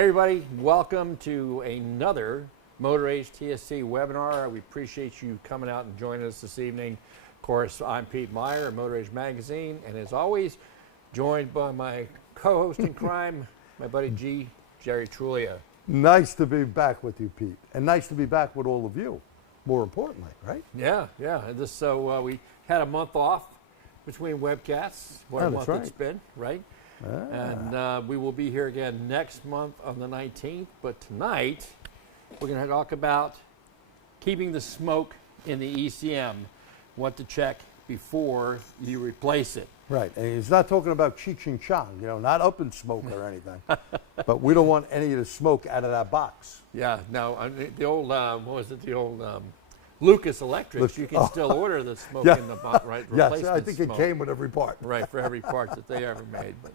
Hey everybody, welcome to another Motor Age TSC webinar. We appreciate you coming out and joining us this evening. Of course, I'm Pete Meier of Motor Age Magazine, and as always, joined by my co-host in crime, my buddy Jerry Truglia. Nice to be back with you, Pete, and nice to be back with all of you, more importantly, right? Yeah. So we had a month off between webcasts. What a month it's been, right? And we will be here again next month on the 19th. But tonight, we're going to talk about keeping the smoke in the ECM, what to check before you replace it. Right, and he's not talking about Cheech and Chong, not up in smoke or anything. But we don't want any of the smoke out of that box. Yeah, no, the old, what was it, the old Lucas Electrics, you can still order the smoke in the box, right? Yes, I think smoke. It came with every part. Right, for every part that they ever made. But,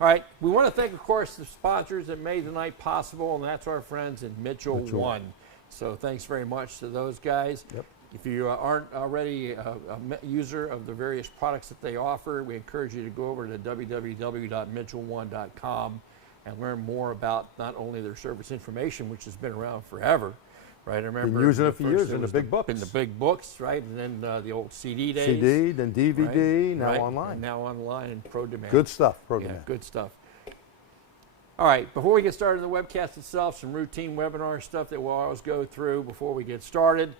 all right, we want to thank, of course, the sponsors that made tonight possible, and that's our friends at Mitchell One. So thanks very much to those guys. Yep. If you aren't already a user of the various products that they offer, we encourage you to go over to www.mitchell1.com and learn more about not only their service information, which has been around forever, right? I remember been using it for years in the big books. In the big books, right? And then the old CD days. CD, then DVD, right? now online. And now online and Pro Demand. Good stuff, Pro Demand. Yeah, good stuff. All right, before we get started in the webcast itself, some routine webinar stuff that we'll always go through before we get started.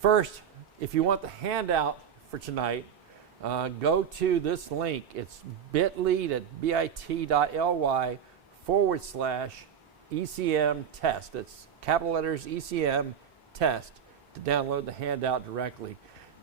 First, if you want the handout for tonight, go to this link. It's bit.ly/ECM test. It's capital letters ECM test to download the handout directly.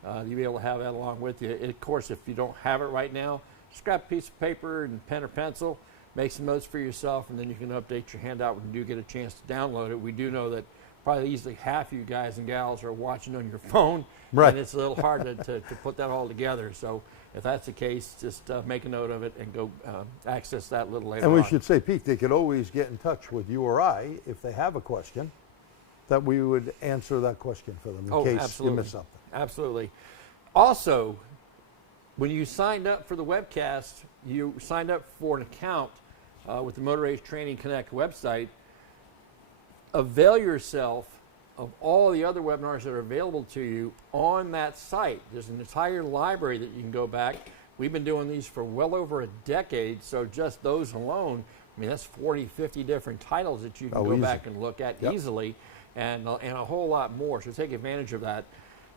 You'll be able to have that along with you. Of course, if you don't have it right now, just grab a piece of paper and pen or pencil, make some notes for yourself, and then you can update your handout when you do get a chance to download it. We do know that probably easily half of you guys and gals are watching on your phone, right? And it's a little hard to put that all together. So if that's the case, just make a note of it and go access that a little later on. And we on. should say, Pete, they could always get in touch with you or I if they have a question, that we would answer that question for them in case you miss something. Absolutely. Also, when you signed up for the webcast, you signed up for an account with the Motor Age Training Connect website. Avail yourself of all the other webinars that are available to you on that site. There's an entire library that you can go back. We've been doing these for well over a decade, so just those alone, I mean, that's 40, 50 different titles that you can go back and look at easily, and a whole lot more, so take advantage of that.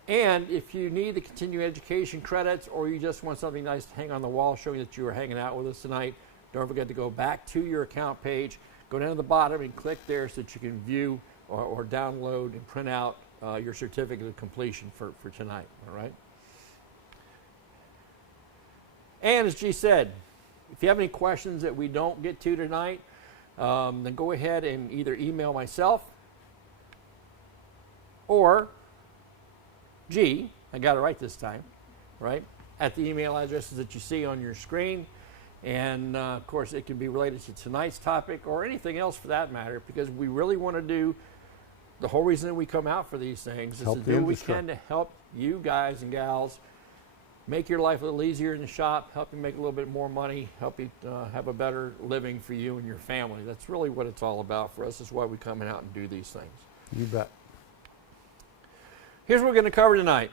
And if you need the continuing education credits, or you just want something nice to hang on the wall showing that you were hanging out with us tonight, don't forget to go back to your account page, go down to the bottom and click there so that you can view or download and print out your certificate of completion for tonight, all right? And as G said, if you have any questions that we don't get to tonight, then go ahead and either email myself or G, I got it right this time, right, at the email addresses that you see on your screen. And of course, it can be related to tonight's topic or anything else for that matter, because we really want to do, the whole reason that we come out for these things is to do what we can to help you guys and gals make your life a little easier in the shop, help you make a little bit more money, help you have a better living for you and your family. That's really what it's all about for us. That's why we come out and do these things. You bet. Here's what we're going to cover tonight.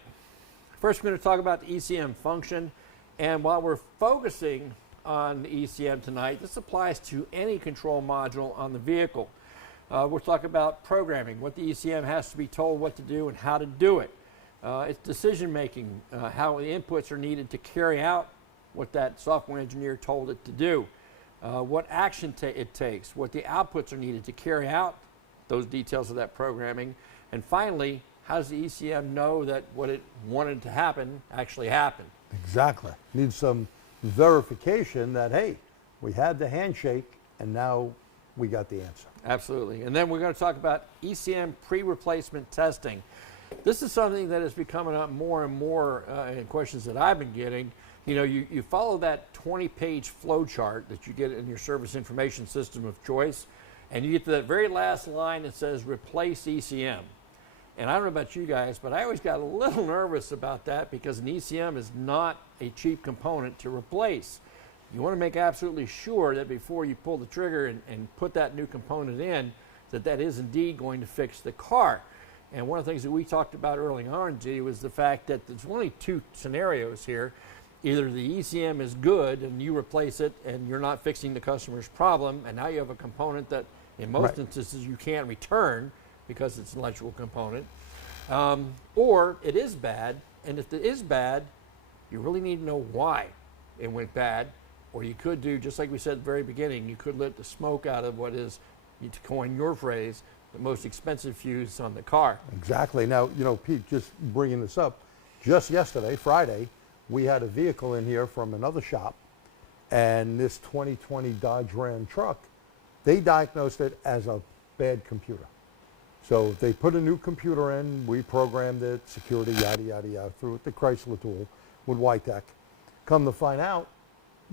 First, we're going to talk about the ECM function. And while we're focusing on the ECM tonight, this applies to any control module on the vehicle. We'll talk about programming, what the ECM has to be told what to do and how to do it. It's decision making, how the inputs are needed to carry out what that software engineer told it to do, what action it takes, what the outputs are needed to carry out those details of that programming, and finally, how does the ECM know that what it wanted to happen actually happened? Exactly. Needs some verification that, hey, we had the handshake and now we got the answer. Absolutely. And then we're going to talk about ECM pre-replacement testing. This is something that is becoming up more and more in questions that I've been getting. You follow that 20-page flow chart that you get in your service information system of choice, and you get to that very last line that says replace ECM. And I don't know about you guys, but I always got a little nervous about that because an ECM is not a cheap component to replace. you want to make absolutely sure that before you pull the trigger and put that new component in, that is indeed going to fix the car. And one of the things that we talked about early on, G, was the fact that there's only two scenarios here. Either the ECM is good and you replace it and you're not fixing the customer's problem, and now you have a component that in most instances you can't return because it's an electrical component, or it is bad, and if it is bad, you really need to know why it went bad, or you could do, just like we said at the very beginning, you could let the smoke out of what is, to coin your phrase, the most expensive fuse on the car. Exactly. Now, Pete, just bringing this up, just yesterday, Friday, we had a vehicle in here from another shop, and this 2020 Dodge Ram truck, they diagnosed it as a bad computer. So they put a new computer in, we programmed it, security, yada, yada, yada, through the Chrysler tool with Ytech. Come to find out,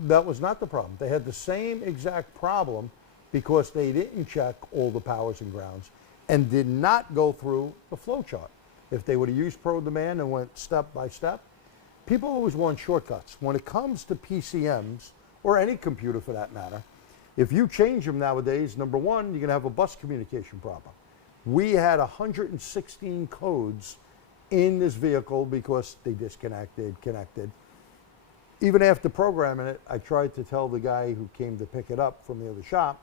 that was not the problem. They had the same exact problem because they didn't check all the powers and grounds and did not go through the flow chart. If they would have used Pro Demand and went step by step, people always want shortcuts. When it comes to PCMs, or any computer for that matter, if you change them nowadays, number one, you're going to have a bus communication problem. We had 116 codes in this vehicle because they disconnected, connected. Even after programming it, I tried to tell the guy who came to pick it up from the other shop,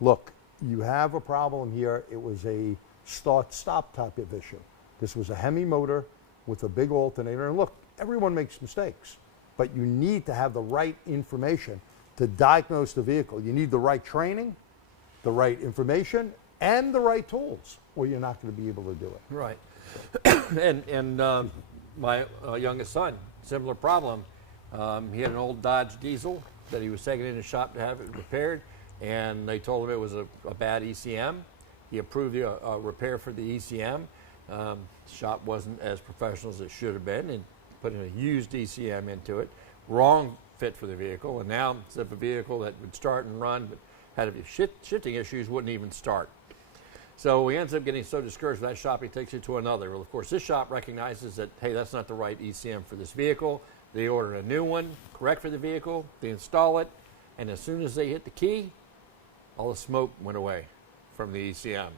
look, you have a problem here. It was a start-stop type of issue. This was a Hemi motor with a big alternator. And look, everyone makes mistakes, but you need to have the right information to diagnose the vehicle. You need the right training, the right information, and the right tools, or you're not going to be able to do it. Right. and my youngest son, similar problem. He had an old Dodge diesel that he was taking in his shop to have it repaired, and they told him it was a bad ECM. He approved the repair for the ECM. The shop wasn't as professional as it should have been, and put in a used ECM into it. Wrong fit for the vehicle, and now instead of a vehicle that would start and run but had shifting issues, wouldn't even start. So he ends up getting so discouraged with that shop, he takes it to another. Well, of course, this shop recognizes that, hey, that's not the right ECM for this vehicle. They order a new one, correct for the vehicle, they install it, and as soon as they hit the key, all the smoke went away from the ECM.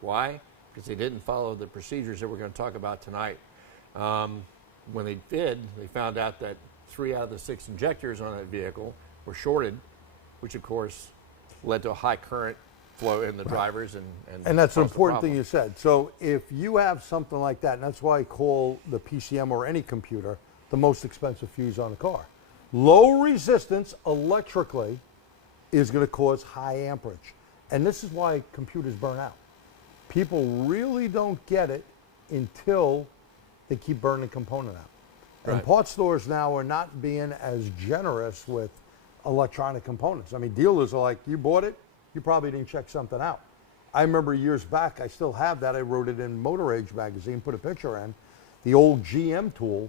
Why? Because they didn't follow the procedures that we're going to talk about tonight. When they did, they found out that 3 out of the 6 injectors on that vehicle were shorted, which of course led to a high current flow in the drivers. And that's an important thing you said. So if you have something like that, and that's why I call the PCM or any computer the most expensive fuse on a car. Low resistance electrically is going to cause high amperage. And this is why computers burn out. People really don't get it until they keep burning the component out. And parts stores now are not being as generous with electronic components. I mean, dealers are like, you bought it, you probably didn't check something out. I remember years back, I still have that, I wrote it in Motor Age magazine, put a picture in, the old GM tool.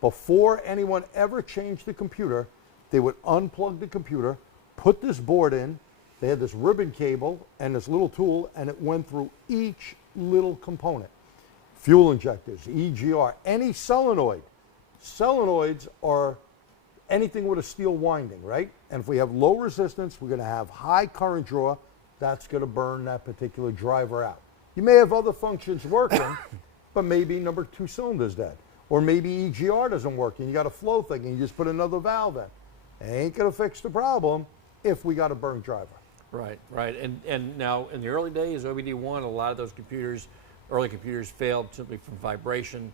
Before anyone ever changed the computer, they would unplug the computer, put this board in, they had this ribbon cable and this little tool, and it went through each little component. Fuel injectors, EGR, any solenoid. Solenoids are anything with a steel winding, right? And if we have low resistance, we're going to have high current draw. That's going to burn that particular driver out. You may have other functions working, but maybe number 2 cylinder's dead. Or maybe EGR doesn't work and you got a flow thing and you just put another valve in. It ain't going to fix the problem if we got a burnt driver. Right. And now in the early days, OBD1, a lot of those computers, early computers failed simply from vibration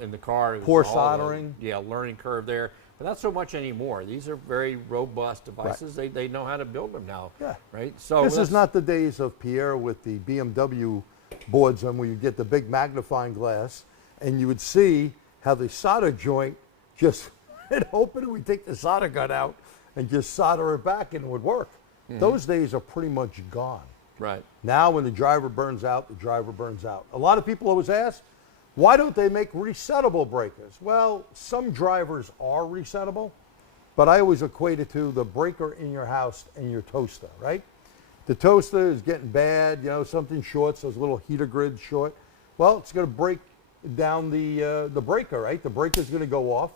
in the car. Poor soldering. Learning curve there. But not so much anymore. These are very robust devices. They know how to build them now. Yeah. Right. So this is not the days of Pierre with the BMW boards on where you get the big magnifying glass and you would see how the solder joint just had opened and we take the solder gun out and just solder it back and it would work. Mm-hmm. Those days are pretty much gone. Right. Now when the driver burns out, the driver burns out. A lot of people always ask, why don't they make resettable breakers? Well, some drivers are resettable, but I always equate it to the breaker in your house and your toaster, right? The toaster is getting bad, something shorts, those little heater grids short. Well, it's going to break down the breaker, right? The breaker's going to go off.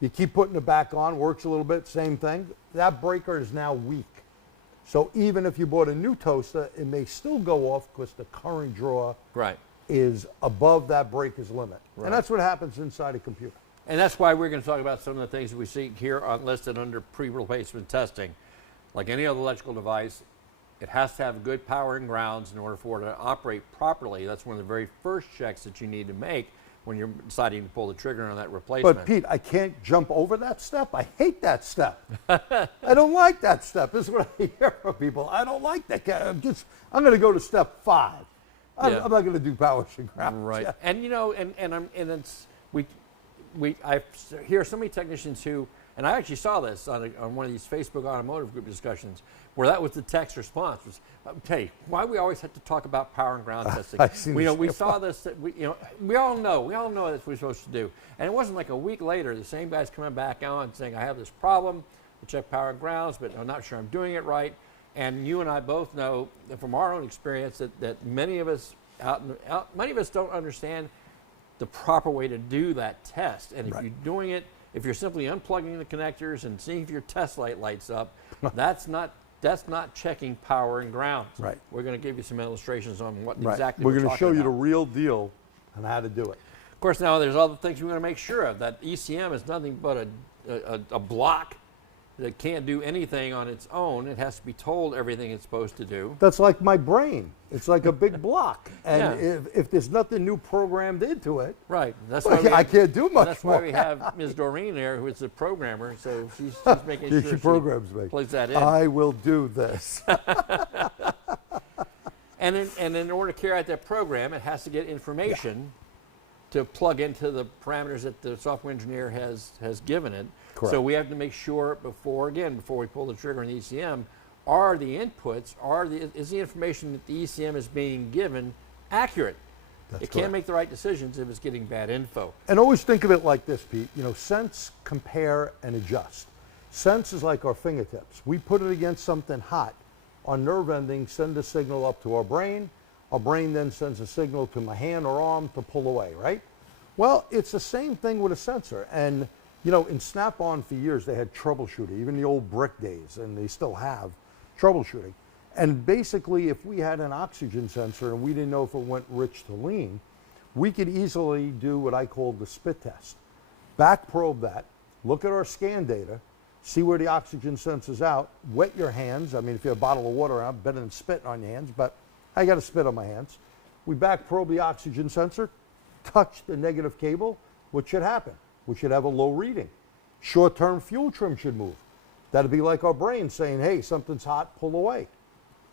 You keep putting it back on, works a little bit, same thing. That breaker is now weak. So even if you bought a new toaster, it may still go off because the current draw Right. is above that breaker's limit. Right. And that's what happens inside a computer. And that's why we're going to talk about some of the things that we see here on listed under pre-replacement testing. Like any other electrical device, it has to have good power and grounds in order for it to operate properly. That's one of the very first checks that you need to make when you're deciding to pull the trigger on that replacement. But Pete, I can't jump over that step. I hate that step. I don't like that step. This is what I hear from people. I don't like that. I'm going to go to step 5. I'm not going to do power and grounds. Right. Yeah. And you know, and it's I hear so many technicians who, and I actually saw this on one of these Facebook automotive group discussions, where that was the text response was, "Hey, why we always have to talk about power and ground testing? We saw this. We all know that's what we're supposed to do." And it wasn't like a week later, the same guy's coming back on saying, "I have this problem. I check power and grounds, but I'm not sure I'm doing it right." And you and I both know from our own experience that many of us many of us don't understand the proper way to do that test. And if Right. you're doing it, if you're simply unplugging the connectors and seeing if your test light lights up, that's not checking power and grounds. Right. We're going to give you some illustrations on what Right. exactly We're we're going to talking show you about. the real deal on how to do it. Of course, now there's other things we're going to make sure of. That ECM is nothing but a block that can't do anything on its own. It has to be told everything it's supposed to do. That's like my brain. It's like a big block. And Yeah. if there's nothing new programmed into it, Right. That's why I can't do much That's more. why we have Ms. Doreen there, who is the programmer. So she's making Yeah, sure she programs me. plugs that in. I will do this. And in order to carry out that program, it has to get information to plug into the parameters that the software engineer has given it. Correct. So we have to make sure before we pull the trigger on the ECM, are the inputs, is the information that the ECM is being given accurate? That's It can't correct. make the right decisions if it's getting bad info. And always think of it like this, Pete. Sense, compare, and adjust. Sense is like our fingertips. We put it against something hot. Our nerve endings send a signal up to our brain. Our brain then sends a signal to my hand or arm to pull away, right? Well, it's the same thing with a sensor. And, in Snap-on for years, they had troubleshooting, even the old brick days, and they still have troubleshooting. And basically, if we had an oxygen sensor and we didn't know if it went rich to lean, we could easily do what I call the spit test. Back probe that, look at our scan data, see where the oxygen sensor's out, wet your hands. I mean, if you have a bottle of water out, better than spitting on your hands, but I got to spit on my hands. We back probe the oxygen sensor, touch the negative cable. What should happen? We should have a low reading. Short-term fuel trim should move. That'd be like our brain saying, hey, something's hot, pull away.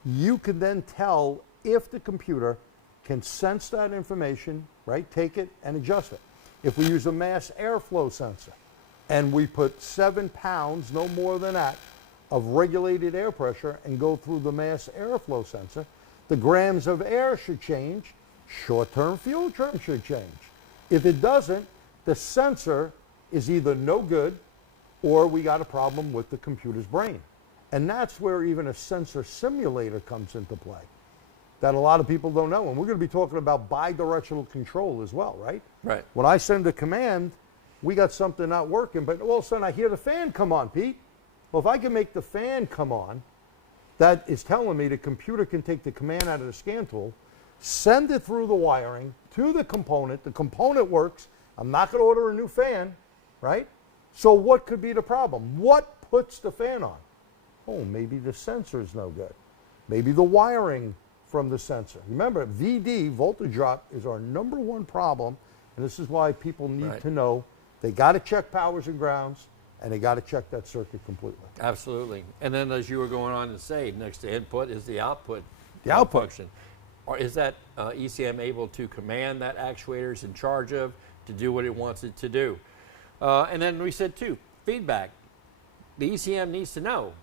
You can then tell if the computer can sense that information, right? Take it and adjust it. If we use a mass airflow sensor and we put 7 pounds, no more than that, of regulated air pressure and go through the mass airflow sensor, the grams of air should change, short-term fuel trim should change. If it doesn't, the sensor is either no good or we got a problem with the computer's brain. And that's where even a sensor simulator comes into play that a lot of people don't know. And we're going to be talking about bidirectional control as well, right? Right. When I send a command, we got something not working, but all of a sudden I hear the fan come on, Pete. Well, if I can make the fan come on, that is telling me the computer can take the command out of the scan tool, send it through the wiring to the component works. I'm not going to order a new fan, right? So what could be the problem? What puts the fan on? Oh, maybe the sensor is no good. Maybe the wiring from the sensor. Remember, VD, voltage drop, is our #1 problem, and this is why people need to know they got to check powers and grounds, and they got to check that circuit completely. Absolutely. And then as you were going on to say, next to input is the output. The output function. Or is that ECM able to command that actuator is in charge of to do what it wants it to do? And then we said too, feedback. The ECM needs to know,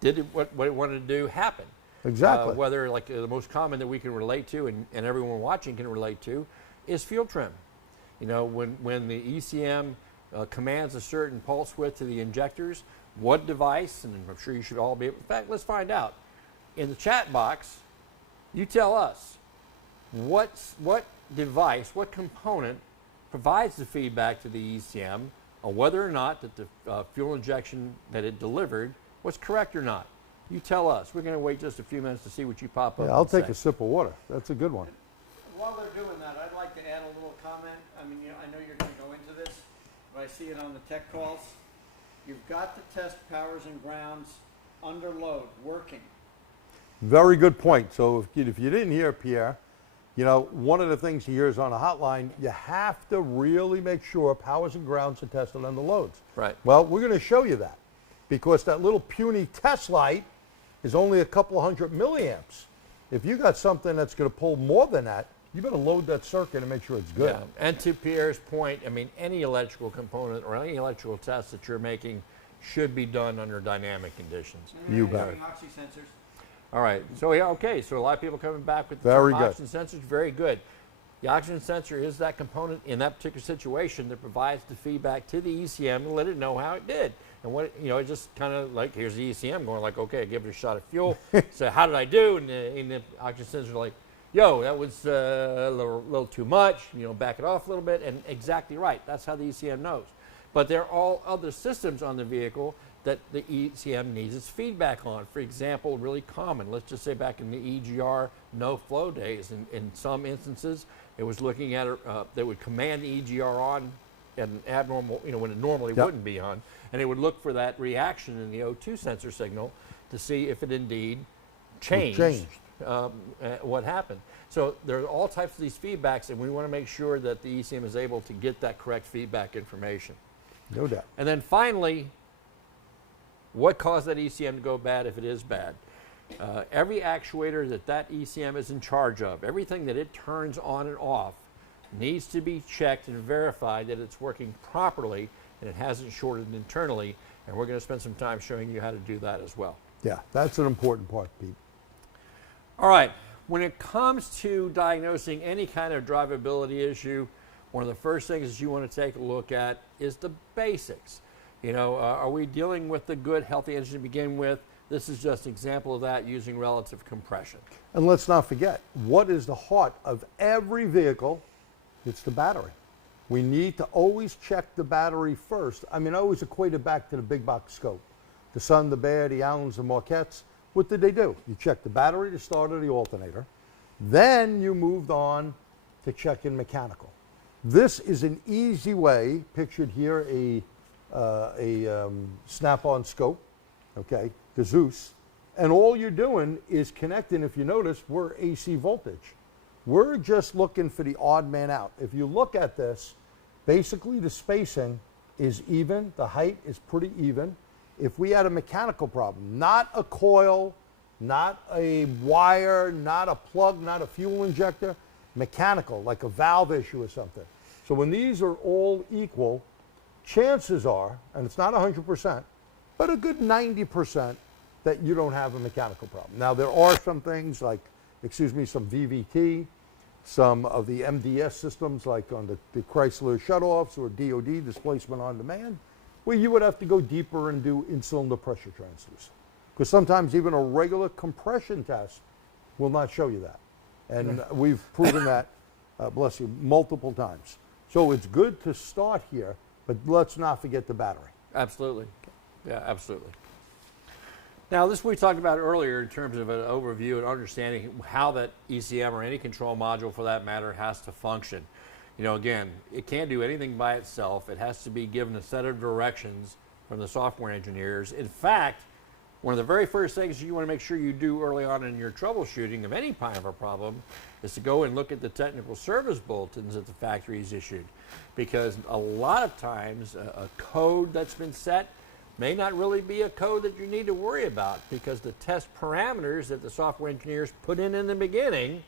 did it, what it wanted to do happen? Exactly. Whether like the most common that we can relate to and everyone watching can relate to is fuel trim. When the ECM commands a certain pulse width to the injectors, what device, and I'm sure you should all be able, in fact, let's find out. In the chat box, you tell us what device, what component provides the feedback to the ECM on whether or not that the fuel injection that it delivered was correct or not. You tell us. We're going to wait just a few minutes to see what you pop up. Yeah, I'll and take say. a sip of water. That's a good one. While they're doing that, I'd like to add a little comment. I mean, I know you're going to go into this, but I see it on the tech calls. You've got to test powers and grounds under load, working. Very good point. So if you didn't hear Pierre, one of the things he hears on a hotline, you have to really make sure powers and grounds are tested under loads. Right. Well, we're going to show you that because that little puny test light is only a couple of hundred milliamps. If you got something that's going to pull more than that, you better load that circuit and make sure it's good. Yeah. And to Pierre's point, I mean, any electrical component or any electrical test that you're making should be done under dynamic conditions. You bet. Oxy sensors. All right. So yeah, okay. So a lot of people coming back with the Very term good. oxygen sensors. Very good. The oxygen sensor is that component in that particular situation that provides the feedback to the ECM to let it know how it did. And what it just kind of like, here's the ECM going like, okay, give it a shot of fuel. So how did I do? And the oxygen sensor like, yo, that was a little too much. Back it off a little bit. And exactly right. That's how the ECM knows. But there are all other systems on the vehicle that the ECM needs its feedback on. For example, really common, let's just say back in the EGR no flow days, in some instances, it was looking at they would command the EGR on at an abnormal, when it normally wouldn't be on, and it would look for that reaction in the O2 sensor signal to see if it indeed changed. What happened. So there are all types of these feedbacks, and we want to make sure that the ECM is able to get that correct feedback information. No doubt. And then finally, what caused that ECM to go bad if it is bad? Every actuator that ECM is in charge of, everything that it turns on and off, needs to be checked and verified that it's working properly and it hasn't shorted internally. And we're going to spend some time showing you how to do that as well. Yeah, that's an important part, Pete. All right. When it comes to diagnosing any kind of drivability issue, one of the first things that you want to take a look at is the basics. Are we dealing with a good, healthy engine to begin with? This is just an example of that using relative compression. And let's not forget, what is the heart of every vehicle? It's the battery. We need to always check the battery first. I mean, I always equate it back to the big box scope. The Sun, the Bear, the Allens, the Marquettes. What did they do? You check the battery, the starter, the alternator. Then you moved on to checking mechanical. This is an easy way, pictured here, a snap-on scope, okay, the Zeus, and all you're doing is connecting. If you notice, we're AC voltage. We're just looking for the odd man out. If you look at this, basically the spacing is even, the height is pretty even. If we had a mechanical problem, not a coil, not a wire, not a plug, not a fuel injector, mechanical, like a valve issue or something. So when these are all equal, chances are, and it's not 100%, but a good 90% that you don't have a mechanical problem. Now, there are some things like, some VVT, some of the MDS systems like on the Chrysler shutoffs or DOD, displacement on demand, where you would have to go deeper and do in-cylinder pressure transducer. Because sometimes even a regular compression test will not show you that. And we've proven that, bless you, multiple times. So it's good to start here, but let's not forget the battery. Absolutely. Yeah, absolutely. Now, this we talked about earlier in terms of an overview and understanding how that ECM or any control module for that matter has to function. Again, it can't do anything by itself. It has to be given a set of directions from the software engineers. In fact, one of the very first things you want to make sure you do early on in your troubleshooting of any kind of a problem is to go and look at the technical service bulletins that the factory's issued. Because a lot of times a code that's been set may not really be a code that you need to worry about because the test parameters that the software engineers put in the beginning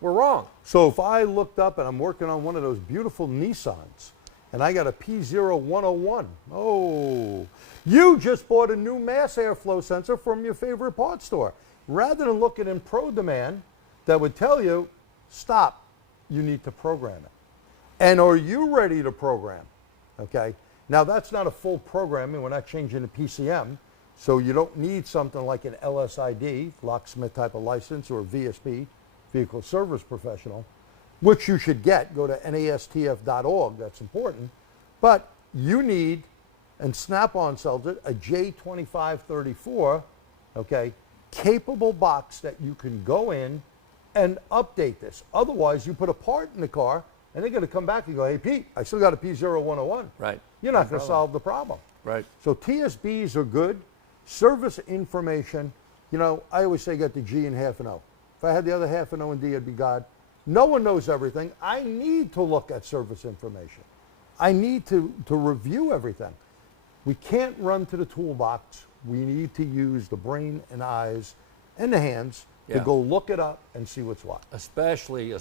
were wrong. So if I looked up and I'm working on one of those beautiful Nissans and I got a P0101, oh, you just bought a new mass airflow sensor from your favorite parts store. Rather than looking in Pro Demand, that would tell you, stop, you need to program it. And are you ready to program? Okay. Now that's not a full programming. We're not changing the PCM. So you don't need something like an LSID, locksmith type of license, or VSP, Vehicle Service Professional, which you should get. Go to nastf.org. That's important. But you need, and Snap-on sells it, a J2534, okay, capable box that you can go in and update this. Otherwise, you put a part in the car, and they're going to come back and go, hey, Pete, I still got a P0101. Right. You're not going to solve the problem. Right. So TSBs are good. Service information, you know, I always say get the G and half an O. If I had the other half an O and D, I'd be God. No one knows everything. I need to look at service information. I need to review everything. We can't run to the toolbox. We need to use the brain and eyes and the hands to go look it up and see what's what. Especially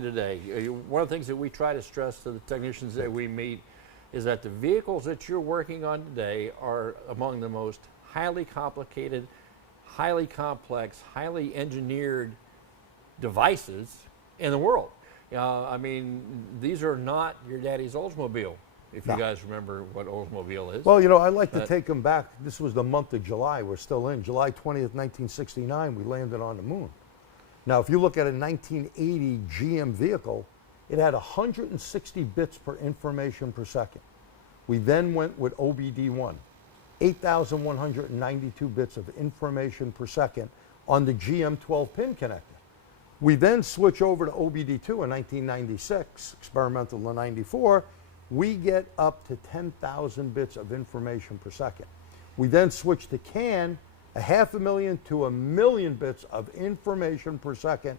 today. One of the things that we try to stress to the technicians that we meet is that the vehicles that you're working on today are among the most highly complicated, highly complex, highly engineered devices in the world. I mean, these are not your daddy's Oldsmobile, if you guys remember what Oldsmobile is. Well, you know, I like to take them back. This was the month of July. We're still in. July 20th, 1969, we landed on the moon. Now, if you look at a 1980 GM vehicle, it had 160 bits per information per second. We then went with OBD1, 8,192 bits of information per second on the GM 12-pin connector. We then switch over to OBD2 in 1996, experimental in 94. We get up to 10,000 bits of information per second. We then switch to CAN, 500,000 to 1,000,000 bits of information per second.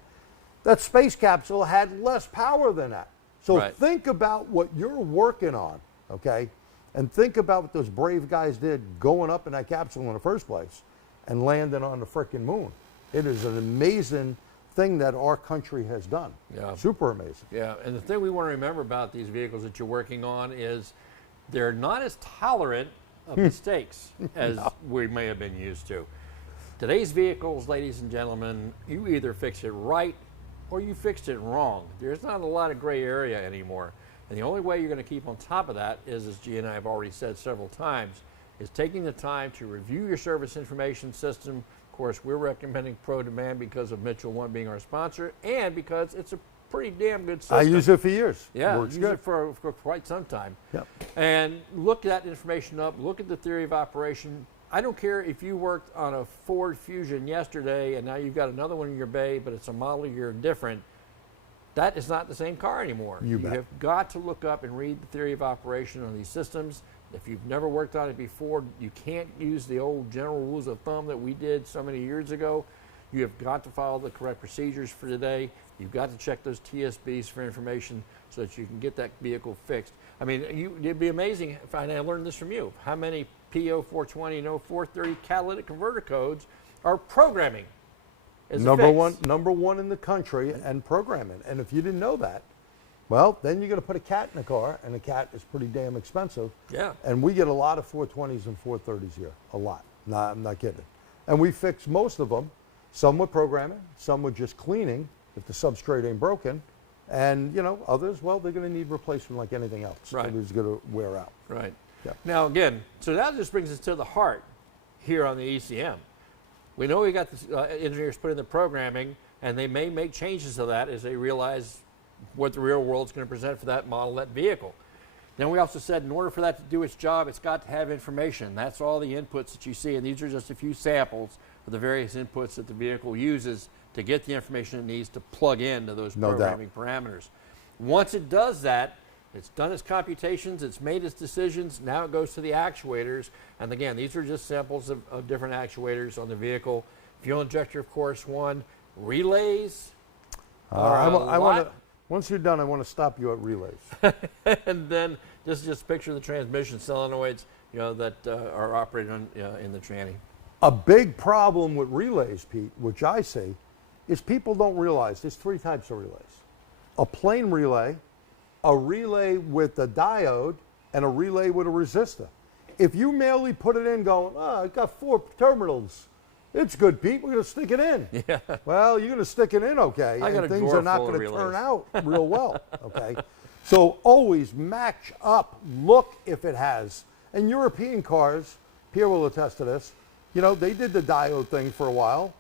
That space capsule had less power than that. So think about what you're working on, okay? And think about what those brave guys did going up in that capsule in the first place and landing on the frickin' moon. It is an amazing thing that our country has done. Yeah. Super amazing. Yeah, and the thing we want to remember about these vehicles that you're working on is they're not as tolerant of mistakes as we may have been used to. Today's vehicles, ladies and gentlemen, you either fix it right or you fixed it wrong. There's not a lot of gray area anymore. And the only way you're going to keep on top of that is, as G and I have already said several times, is taking the time to review your service information system. Of course, we're recommending Pro Demand because of Mitchell One being our sponsor and because it's a pretty damn good system. I use it for years. Yeah, works use good. it for quite some time. Yep. And look that information up, look at the theory of operation. I don't care if you worked on a Ford Fusion yesterday and now you've got another one in your bay, but it's a model year different. That is not the same car anymore. You bet. have got to look up and read the theory of operation on these systems. If you've never worked on it before, you can't use the old general rules of thumb that we did so many years ago. You have got to follow the correct procedures for today. You've got to check those TSBs for information so that you can get that vehicle fixed. I mean, it'd be amazing if I learned this from you. How many P0420 and 0430 catalytic converter codes are programming? Number one in the country and programming. And if you didn't know that, well, then you're going to put a cat in the car, and a cat is pretty damn expensive. Yeah. And we get a lot of 420s and 430s here, a lot. No, I'm not kidding. And we fix most of them, some with programming, some with just cleaning if the substrate ain't broken. And, you know, others, well, they're going to need replacement like anything else. Right. It's going to wear out. Right. Yeah. Now, again, so that just brings us to the heart here on the ECM. We know we got the engineers put in the programming, and they may make changes to that as they realize what the real world's going to present for that model, that vehicle. Then we also said in order for that to do its job, it's got to have information. That's all the inputs that you see, and these are just a few samples of the various inputs that the vehicle uses to get the information it needs to plug into those programming parameters. Once it does that, it's done its computations, it's made its decisions, now it goes to the actuators. And again, these are just samples of different actuators on the vehicle. Fuel injector, of course, one. Relays. Once you're done, I want to stop you at relays. And then just picture the transmission solenoids, you know, that are operated on, in the tranny. A big problem with relays, Pete, which I see, is people don't realize there's three types of relays. A plain relay, a relay with a diode, and a relay with a resistor. If you merely put it in going, oh, I got 4 terminals, it's good, Pete, we're going to stick it in. Yeah. Well, you're going to stick it in, okay, and things are not going to turn out real well, okay? So always match up, look if it has. And European cars, Pierre will attest to this, you know, they did the diode thing for a while,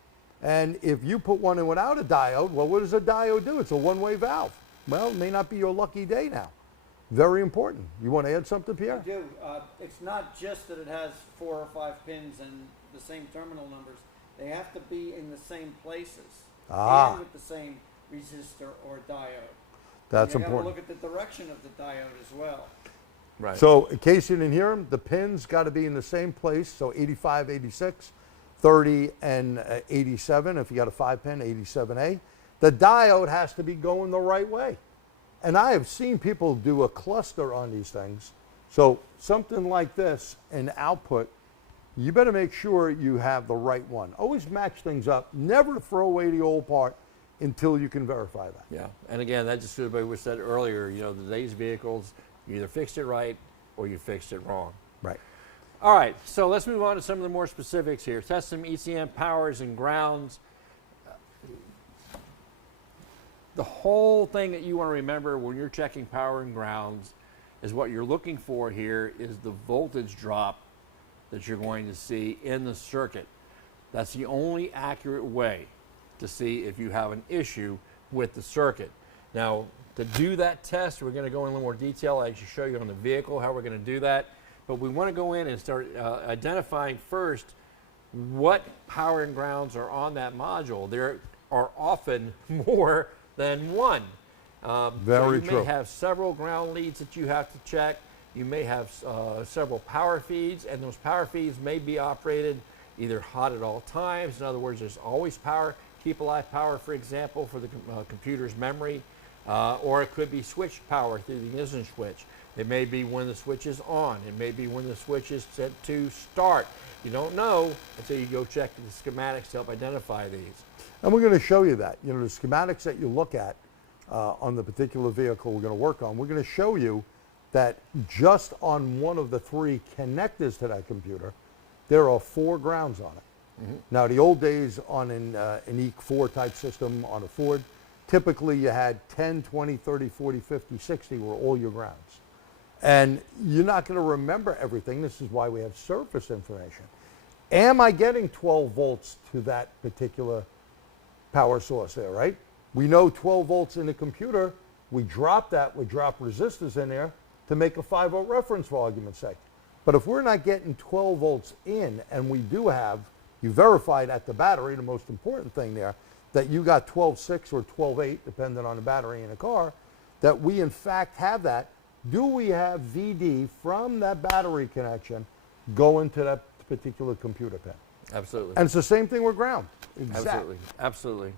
and if you put one in without a diode, well, what does a diode do? It's a one-way valve. Well, it may not be your lucky day now. Very important. You want to add something, I Pierre? do. It's not just that it has 4 or 5 pins and the same terminal numbers. They have to be in the same places and with the same resistor or diode. That's you got to important. look at the direction of the diode as well. Right. So in case you didn't hear him, the pins got to be in the same place. So 85, 86, 30, and 87. If you got a 5-pin, 87A. The diode has to be going the right way. And I have seen people do a cluster on these things. So something like this, an output, you better make sure you have the right one. Always match things up. Never throw away the old part until you can verify that. Yeah, and again, that just goes by what we said earlier. You know, today's vehicles, you either fixed it right or you fixed it wrong. Right. All right, so let's move on to some of the more specifics here. Test some ECM powers and grounds. The whole thing that you want to remember when you're checking power and grounds is what you're looking for here is the voltage drop that you're going to see in the circuit. That's the only accurate way to see if you have an issue with the circuit. Now, to do that test, we're going to go in a little more detail. I actually show you on the vehicle how we're going to do that. But we want to go in and start identifying first what power and grounds are on that module. There are often more than one. Very so you true. may have several ground leads that you have to check. You may have several power feeds, and those power feeds may be operated either hot at all times. In other words, there's always power. Keep alive power, for example, for the computer's memory, or it could be switch power through the ignition switch. It may be when the switch is on. It may be when the switch is set to start. You don't know until you go check the schematics to help identify these. And we're going to show you that. You know, the schematics that you look at on the particular vehicle we're going to work on, we're going to show you that just on one of the 3 connectors to that computer, there are 4 grounds on it. Mm-hmm. Now, the old days on an E4 type system on a Ford, typically you had 10, 20, 30, 40, 50, 60 were all your grounds. And you're not going to remember everything. This is why we have surface information. Am I getting 12 volts to that particular power source there, right? We know 12 volts in the computer. We drop that, we drop resistors in there to make a 5-volt reference for argument's sake. But if we're not getting 12 volts in, and we do have, you verified at the battery, the most important thing there, that you got 12.6 or 12.8, depending on the battery in the car, that we in fact have that. Do we have VD from that battery connection going to that particular computer pin? Absolutely. And it's the same thing with ground. Exactly. Absolutely. Absolutely.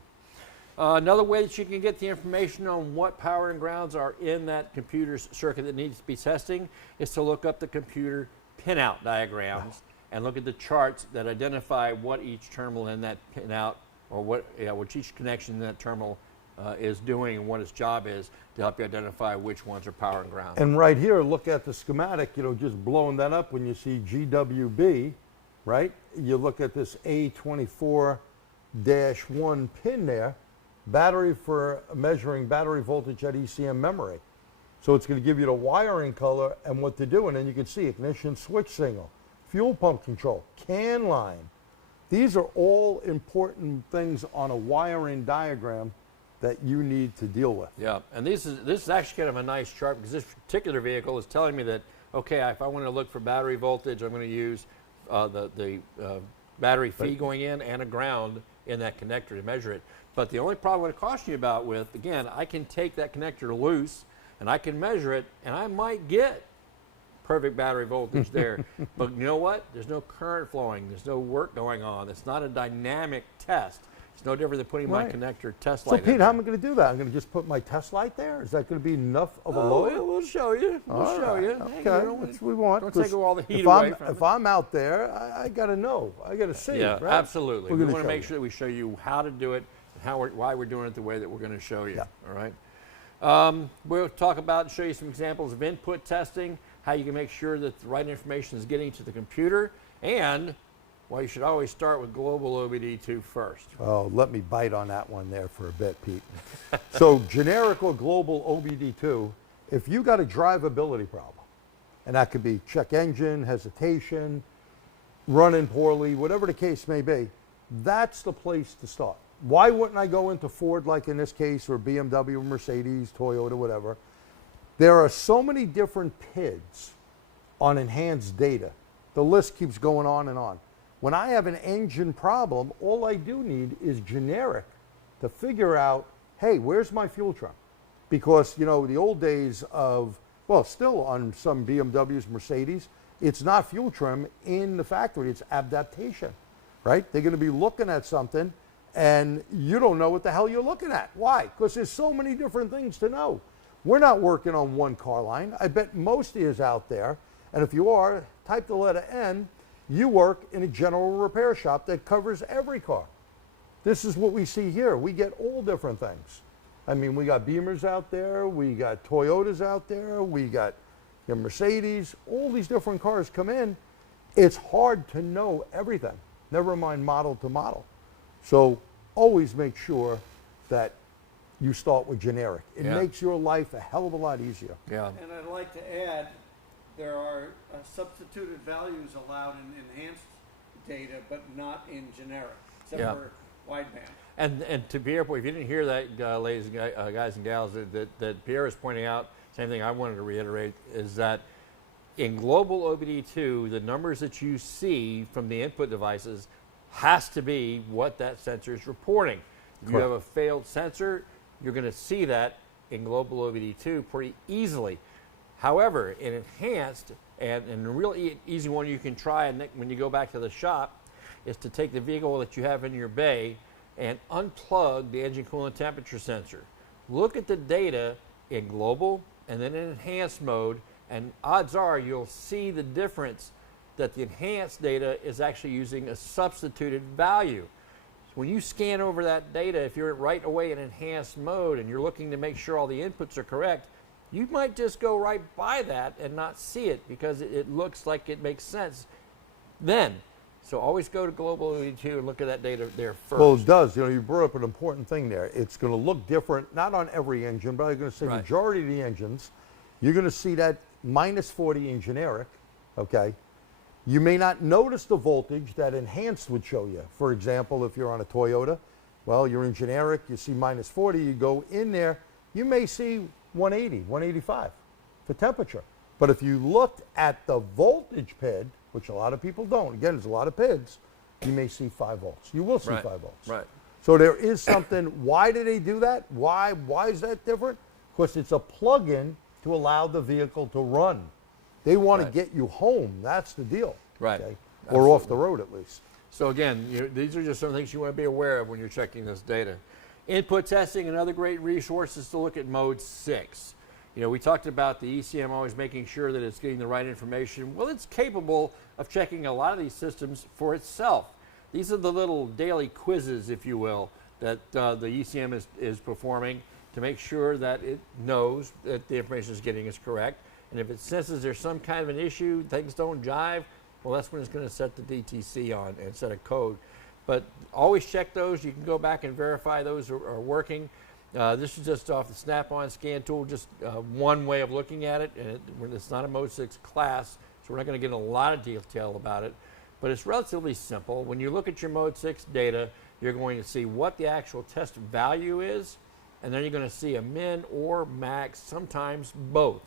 Another way that you can get the information on what power and grounds are in that computer's circuit that needs to be testing is to look up the computer pinout diagrams and look at the charts that identify what each terminal in that pinout or what each connection in that terminal is doing and what its job is to help you identify which ones are power and ground. And right here, look at the schematic, you know, just blowing that up when you see GWB, right? You look at this A24-1 pin there, battery for measuring battery voltage at ECM memory. So it's going to give you the wiring color and what to do, and then you can see ignition switch signal, fuel pump control, can line. These are all important things on a wiring diagram that you need to deal with. Yeah, and this is actually kind of a nice chart because this particular vehicle is telling me that, okay, if I want to look for battery voltage, I'm going to use the battery feed going in and a ground in that connector to measure it. But the only problem it costs you about with, again, I can take that connector loose and I can measure it and I might get perfect battery voltage there. But you know what? There's no current flowing. There's no work going on. It's not a dynamic test. It's no different than putting my connector test light So in Pete, there. how am I going to do that? I'm going to just put my test light there? Is that going to be enough of a load? We'll show you. We'll show you. Okay, Hey, that's what we want. Don't take 'cause all the heat if away I'm, from If it. I'm out there, I got to know. I got to see. Yeah, right? absolutely. We're We gonna want to show make you. sure that we show you how to do it and why we're doing it the way that we're going to show you. Yeah. All right. We'll talk about and show you some examples of input testing, how you can make sure that the right information is getting to the computer, and why you should always start with global OBD2 first. Oh, let me bite on that one there for a bit, Pete. So generic or global OBD2, if you got a drivability problem, and that could be check engine, hesitation, running poorly, whatever the case may be, that's the place to start. Why wouldn't I go into Ford like in this case, or BMW, Mercedes, Toyota, whatever? There are so many different PIDs on enhanced data. The list keeps going on and on. When I have an engine problem, all I do need is generic to figure out, hey, where's my fuel trim? Because, you know, the old days of, well, still on some BMWs, Mercedes, it's not fuel trim in the factory, it's adaptation, right? They're going to be looking at something and you don't know what the hell you're looking at. Why? Because there's so many different things to know. We're not working on one car line. I bet most of you is out there, and if you are, type the letter N, you work in a general repair shop that covers every car. This is what we see here. We get all different things. I mean, we got Beamers out there, we got Toyotas out there, we got Mercedes, all these different cars come in. It's hard to know everything, never mind model to model. So always make sure that you start with generic. It makes your life a hell of a lot easier. Yeah. And I'd like to add, there are substituted values allowed in enhanced data, but not in generic, except for wideband. And to Pierre, if you didn't hear that, ladies and guys and gals, that Pierre is pointing out, same thing I wanted to reiterate, is that in global OBD2, the numbers that you see from the input devices has to be what that sensor is reporting. If you have a failed sensor, you're going to see that in global OBD2 pretty easily. However, in enhanced, and a real easy one you can try when you go back to the shop, is to take the vehicle that you have in your bay and unplug the engine coolant temperature sensor. Look at the data in global and then in enhanced mode, and odds are you'll see the difference that the enhanced data is actually using a substituted value. So when you scan over that data, if you're right away in enhanced mode and you're looking to make sure all the inputs are correct, you might just go right by that and not see it because it looks like it makes sense then. So always go to Global OBD2 and look at that data there first. Well, it does. You know, you brought up an important thing there. It's going to look different, not on every engine, but I'm going to say majority of the engines, you're going to see that minus 40 in generic, okay? You may not notice the voltage that enhanced would show you. For example, if you're on a Toyota, well, you're in generic, you see minus 40, you go in there, you may see 180, 185 for temperature. But if you looked at the voltage PID, which a lot of people don't, again, there's a lot of PIDs, you may see 5 volts. You will see 5 volts. Right. So there is something, why do they do that? Why is that different? Because it's a plug-in to allow the vehicle to run. They want to get you home, that's the deal. Right. Okay? Or off the road at least. So again, these are just some things you want to be aware of when you're checking this data. Input testing, another great resource is to look at mode 6. You know, we talked about the ECM always making sure that it's getting the right information. Well, it's capable of checking a lot of these systems for itself. These are the little daily quizzes, if you will, that the ECM is performing to make sure that it knows that the information it's getting is correct. And if it senses there's some kind of an issue, things don't jive, well, that's when it's going to set the DTC on and set a code. But always check those. You can go back and verify those are working. This is just off the Snap-on scan tool, just one way of looking at it. And it's not a Mode 6 class, so we're not going to get a lot of detail about it. But it's relatively simple. When you look at your Mode 6 data, you're going to see what the actual test value is, and then you're going to see a min or max, sometimes both.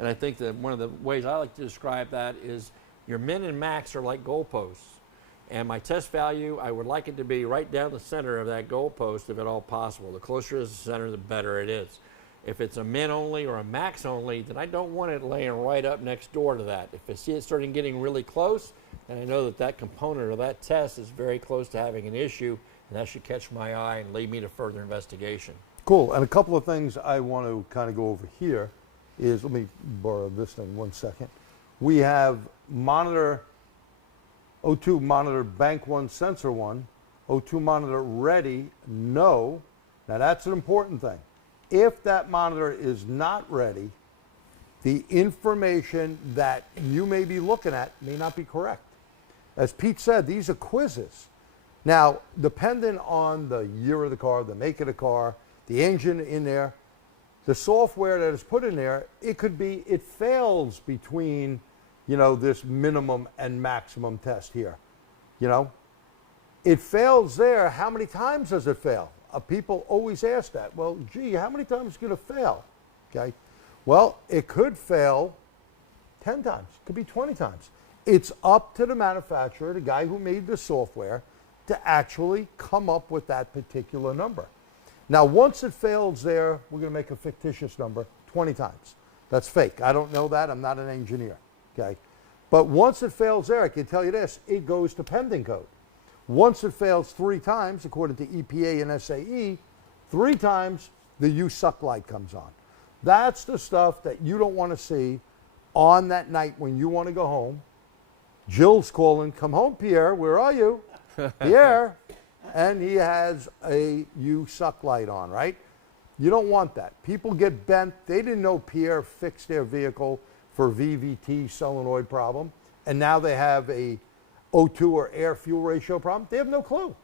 And I think that one of the ways I like to describe that is your min and max are like goalposts. And my test value, I would like it to be right down the center of that goalpost if at all possible. The closer to the center, the better it is. If it's a min only or a max only, then I don't want it laying right up next door to that. If I see it starting getting really close, then I know that that component or that test is very close to having an issue, and that should catch my eye and lead me to further investigation. Cool. And a couple of things I want to kind of go over here is, let me borrow this thing 1 second. We have monitor, O2 monitor bank 1, sensor 1, O2 monitor ready, no. Now that's an important thing. If that monitor is not ready, the information that you may be looking at may not be correct. As Pete said, these are quizzes. Now, depending on the year of the car, the make of the car, the engine in there, the software that is put in there, it could be, it fails between, you know, this minimum and maximum test here. You know, it fails there. How many times does it fail? People always ask that. Well, gee, how many times is it going to fail? Okay. Well, it could fail 10 times, it could be 20 times. It's up to the manufacturer, the guy who made the software, to actually come up with that particular number. Now, once it fails there, we're going to make a fictitious number 20 times. That's fake. I don't know that. I'm not an engineer. Okay? But once it fails there, I can tell you this, it goes to pending code. Once it fails 3 times, according to EPA and SAE, 3 times, the you suck light comes on. That's the stuff that you don't want to see on that night when you want to go home. Jill's calling, come home, Pierre, where are you? Pierre. And he has a you suck light on, right? You don't want that. People get bent. They didn't know Pierre fixed their vehicle for VVT solenoid problem, and now they have a O2 or air fuel ratio problem. They have no clue.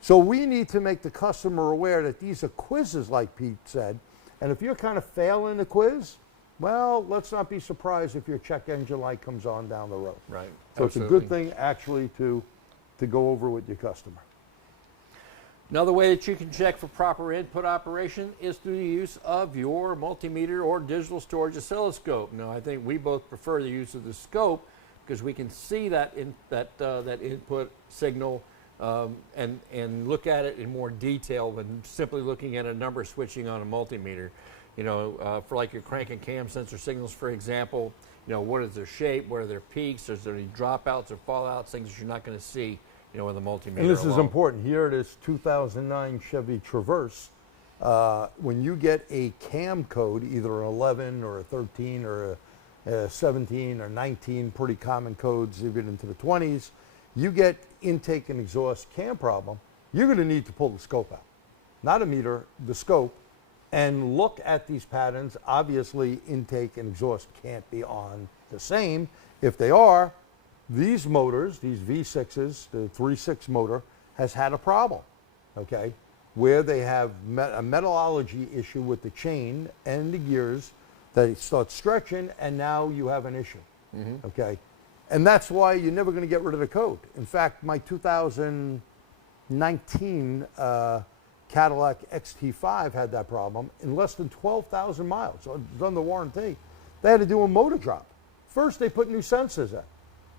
So we need to make the customer aware that these are quizzes, like Pete said, and if you're kind of failing the quiz, well, let's not be surprised if your check engine light comes on down the road. Right. So Absolutely. it's a good thing actually to go over with your customer. Another way that you can check for proper input operation is through the use of your multimeter or digital storage oscilloscope. Now, I think we both prefer the use of the scope because we can see that that input signal and look at it in more detail than simply looking at a number switching on a multimeter. You know, for like your crank and cam sensor signals, for example, you know, what is their shape, what are their peaks, is there any dropouts or fallouts, things that you're not going to see, you know, with a multimeter. And this is alone. important. Here it is, 2009 Chevy Traverse. When you get a cam code, either an 11 or a 13 or a 17 or 19, pretty common codes even into the 20s, you get intake and exhaust cam problem, you're going to need to pull the scope out. Not a meter, the scope, and look at these patterns. Obviously, intake and exhaust can't be on the same. If they are, these motors, these V6s, the 3.6 motor, has had a problem, okay, where they have a metallurgy issue with the chain and the gears that it starts stretching, and now you have an issue, okay? And that's why you're never going to get rid of the code. In fact, my 2019 Cadillac XT5 had that problem in less than 12,000 miles. So it was under warranty. They had to do a motor drop. First, they put new sensors in.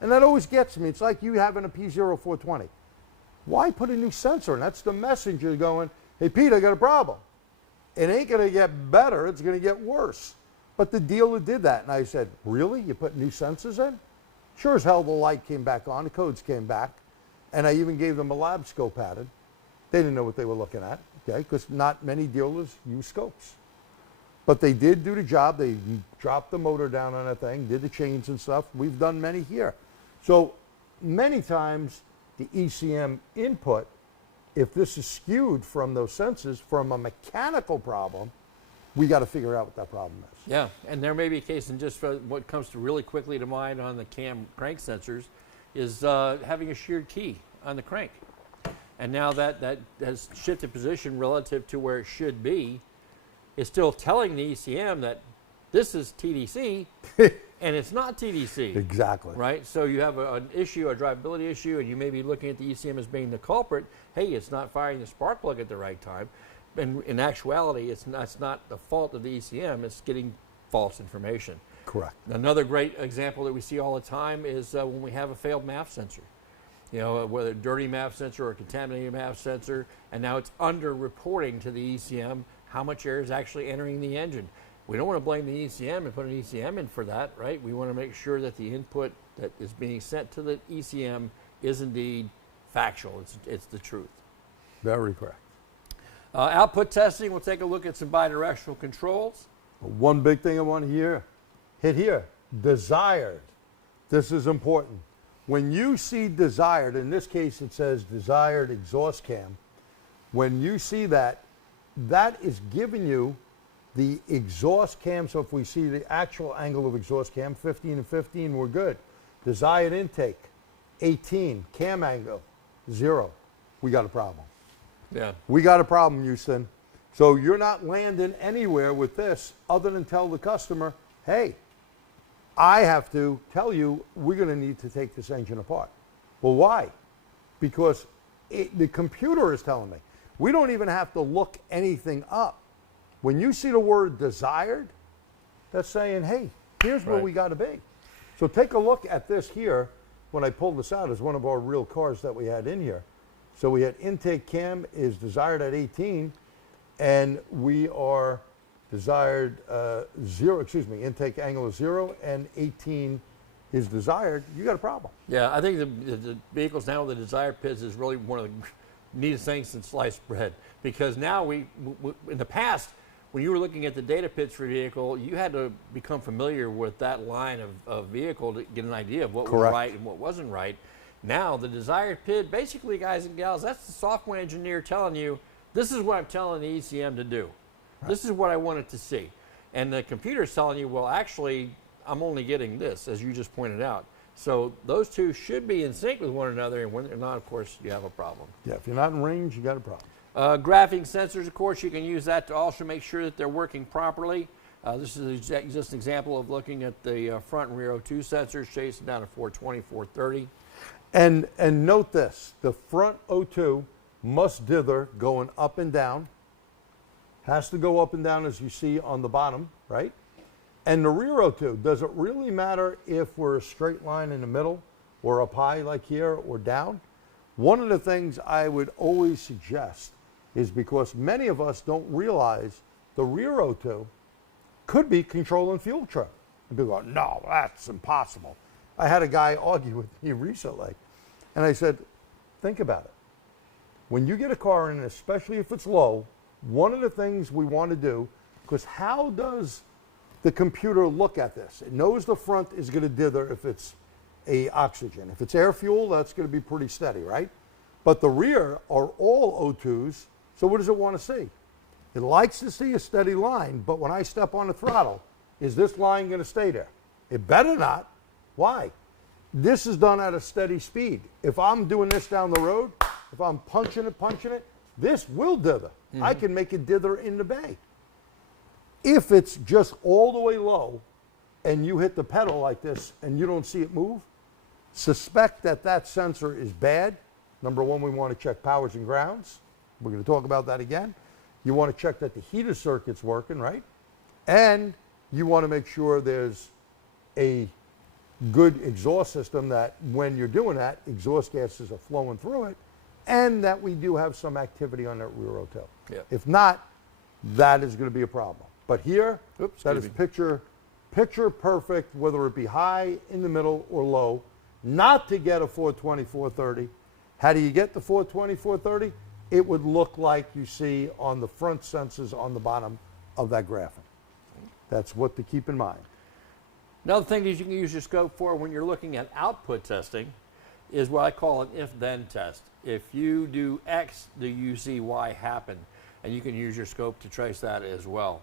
And that always gets me. It's like you having a P0420. Why put a new sensor in? That's the messenger going, hey, Pete, I got a problem. It ain't going to get better. It's going to get worse. But the dealer did that. And I said, really? You put new sensors in? Sure as hell, the light came back on. The codes came back. And I even gave them a lab scope pattern. They didn't know what they were looking at, okay, because not many dealers use scopes. But they did do the job. They dropped the motor down on that thing, did the chains and stuff. We've done many here. So many times the ECM input, if this is skewed from those sensors, from a mechanical problem, we got to figure out what that problem is. Yeah, and there may be a case, and just for what comes to really quickly to mind on the cam crank sensors is having a sheared key on the crank. And now that has shifted position relative to where it should be. It's still telling the ECM that this is TDC, and it's not TDC. Exactly. Right? So you have an issue, a drivability issue, and you may be looking at the ECM as being the culprit. Hey, it's not firing the spark plug at the right time. And in actuality, it's not the fault of the ECM. It's getting false information. Correct. Another great example that we see all the time is when we have a failed MAF sensor. You know, whether a dirty MAF sensor or a contaminated MAF sensor, and now it's under-reporting to the ECM how much air is actually entering the engine. We don't want to blame the ECM and put an ECM in for that, right? We want to make sure that the input that is being sent to the ECM is indeed factual. It's the truth. Very correct. Output testing, we'll take a look at some bidirectional controls. One big thing I want to hit here, desired. This is important. When you see desired, in this case it says desired exhaust cam, when you see that, that is giving you the exhaust cam. So if we see the actual angle of exhaust cam, 15 and 15, we're good. Desired intake, 18, cam angle, 0. We got a problem. Yeah. We got a problem, Houston. So you're not landing anywhere with this other than tell the customer, hey, I have to tell you we're going to need to take this engine apart. Well, why? Because the computer is telling me. We don't even have to look anything up. When you see the word desired, that's saying, hey, here's where Right. we got to be. So take a look at this here. When I pulled this out, is one of our real cars that we had in here. So we had intake cam is desired at 18, and we are desired intake angle is 0, and 18 is desired. You got a problem. Yeah, I think the vehicles now with the desired pits is really one of the neatest things since sliced bread, because now we in the past, when you were looking at the data pits for a vehicle, you had to become familiar with that line of vehicle to get an idea of what was Correct. right and what wasn't right. Now, the desired pit, basically, guys and gals, that's the software engineer telling you, this is what I'm telling the ECM to do. Right. This is what I want it to see. And the computer's telling you, well, actually, I'm only getting this, as you just pointed out. So those two should be in sync with one another, and when they're not, of course, you have a problem. Yeah, if you're not in range, you got a problem. Graphing sensors, of course, you can use that to also make sure that they're working properly. This is just an example of looking at the front and rear O2 sensors, chasing down to 420, 430. And note this, the front O2 must dither going up and down. Has to go up and down as you see on the bottom, right? And the rear O2, does it really matter if we're a straight line in the middle or up high like here or down? One of the things I would always suggest is, because many of us don't realize the rear O2 could be controlling fuel trip. And people go, no, that's impossible. I had a guy argue with me recently, and I said, think about it. When you get a car in, especially if it's low, one of the things we want to do, because how does the computer look at this? It knows the front is going to dither if it's a oxygen. If it's air fuel, that's going to be pretty steady, right? But the rear are all O2s, so what does it want to see? It likes to see a steady line, but when I step on the throttle, is this line going to stay there? It better not. Why? This is done at a steady speed. If I'm doing this down the road, if I'm punching it, this will dither. Mm-hmm. I can make it dither in the bay. If it's just all the way low and you hit the pedal like this and you don't see it move, suspect that that sensor is bad. Number one, we want to check powers and grounds. We're going to talk about that again. You want to check that the heater circuit's working, right? And you want to make sure there's a good exhaust system, that when you're doing that, exhaust gases are flowing through it, and that we do have some activity on that rear O2. Yeah. If not, that is going to be a problem. But here, that is picture perfect, whether it be high, in the middle, or low, not to get a 420, 430. How do you get the 420, 430? It would look like you see on the front sensors on the bottom of that graphic. That's what to keep in mind. Another thing that you can use your scope for when you're looking at output testing is what I call an if-then test. If you do X, do you see Y happen? And you can use your scope to trace that as well.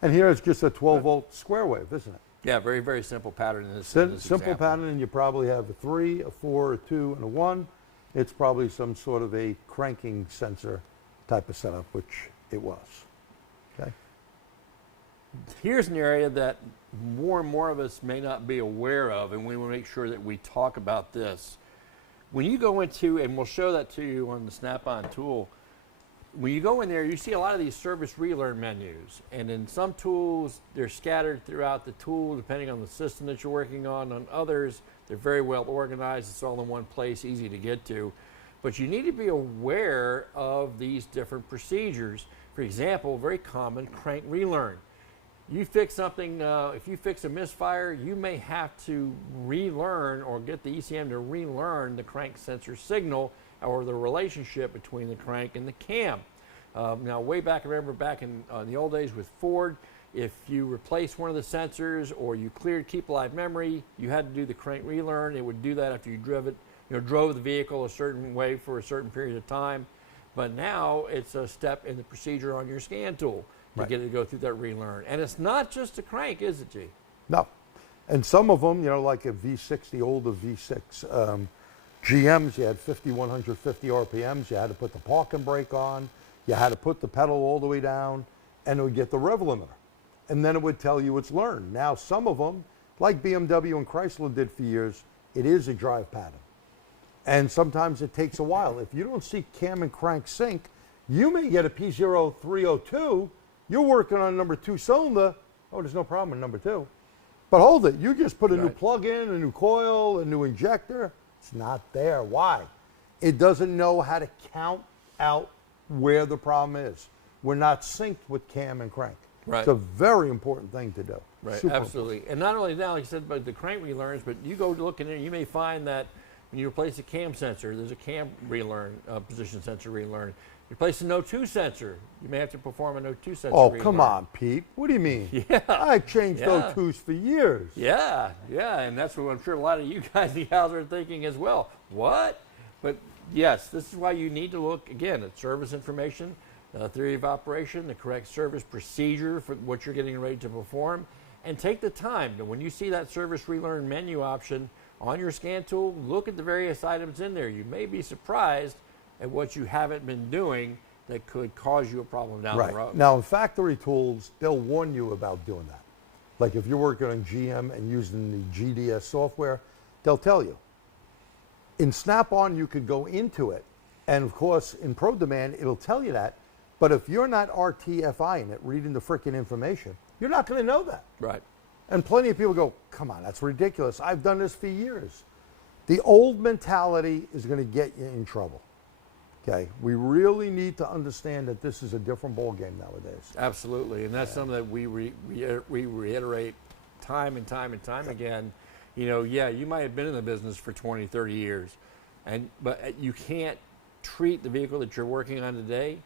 And here it's just a 12-volt square wave, isn't it? Yeah, very, very simple pattern in this, Simple example. pattern, and you probably have a 3, a 4, a 2, and a 1. It's probably some sort of a cranking sensor type of setup, which it was. Okay. Here's an area that more and more of us may not be aware of, and we want to make sure that we talk about this. When you go into, and we'll show that to you on the Snap-on tool, when you go in there, you see a lot of these service relearn menus, and in some tools, they're scattered throughout the tool depending on the system that you're working on. On others, they're very well organized. It's all in one place, easy to get to. But you need to be aware of these different procedures. For example, very common crank relearn. You fix something, if you fix a misfire, you may have to relearn or get the ECM to relearn the crank sensor signal or the relationship between the crank and the cam. Now, way back, I remember back in the old days with Ford, if you replaced one of the sensors or you cleared keep alive memory, you had to do the crank relearn. It would do that after you drove the vehicle a certain way for a certain period of time. But now it's a step in the procedure on your scan tool to get it to go through that relearn. And it's not just a crank, is it, G? No. And some of them, like a V6, the older V6 GMs, you had 150 RPMs. You had to put the parking brake on. You had to put the pedal all the way down, and it would get the rev limiter. And then it would tell you it's learned. Now, some of them, like BMW and Chrysler did for years, it is a drive pattern. And sometimes it takes a while. If you don't see cam and crank sync, you may get a P0302. You're working on number 2 cylinder, Oh, there's no problem in number 2. But hold it, you just put a new Right. plug in, a new coil, a new injector. It's not there. Why? It doesn't know how to count out where the problem is. We're not synced with cam and crank. Right. It's a very important thing to do. Right, Super absolutely. And not only that, like I said, about the crank relearns, but you go look in there, you may find that when you replace a cam sensor, there's a cam relearn, position sensor relearn. You replace an O2 sensor, you may have to perform an O2 sensor Oh, relearn. come on, Pete. What do you mean? Yeah. I've changed Yeah. O2s for years. Yeah, yeah, and that's what I'm sure a lot of you guys and gals are thinking as well. What? But yes, this is why you need to look, again, at service information, theory of operation, the correct service procedure for what you're getting ready to perform, and take the time. When you see that service relearn menu option on your scan tool, look at the various items in there. You may be surprised at what you haven't been doing that could cause you a problem down the road. Now, in factory tools, they'll warn you about doing that. Like if you're working on GM and using the GDS software, they'll tell you. In Snap-on, you could go into it, and of course, in Pro Demand, it'll tell you that. But if you're not RTFIing it, reading the freaking information, you're not going to know that. Right. And plenty of people go, come on, that's ridiculous. I've done this for years. The old mentality is going to get you in trouble. Okay, we really need to understand that this is a different ballgame nowadays. Absolutely, and that's something that we reiterate time and time and time again. You know, yeah, you might have been in the business for 20, 30 years, but you can't treat the vehicle that you're working on today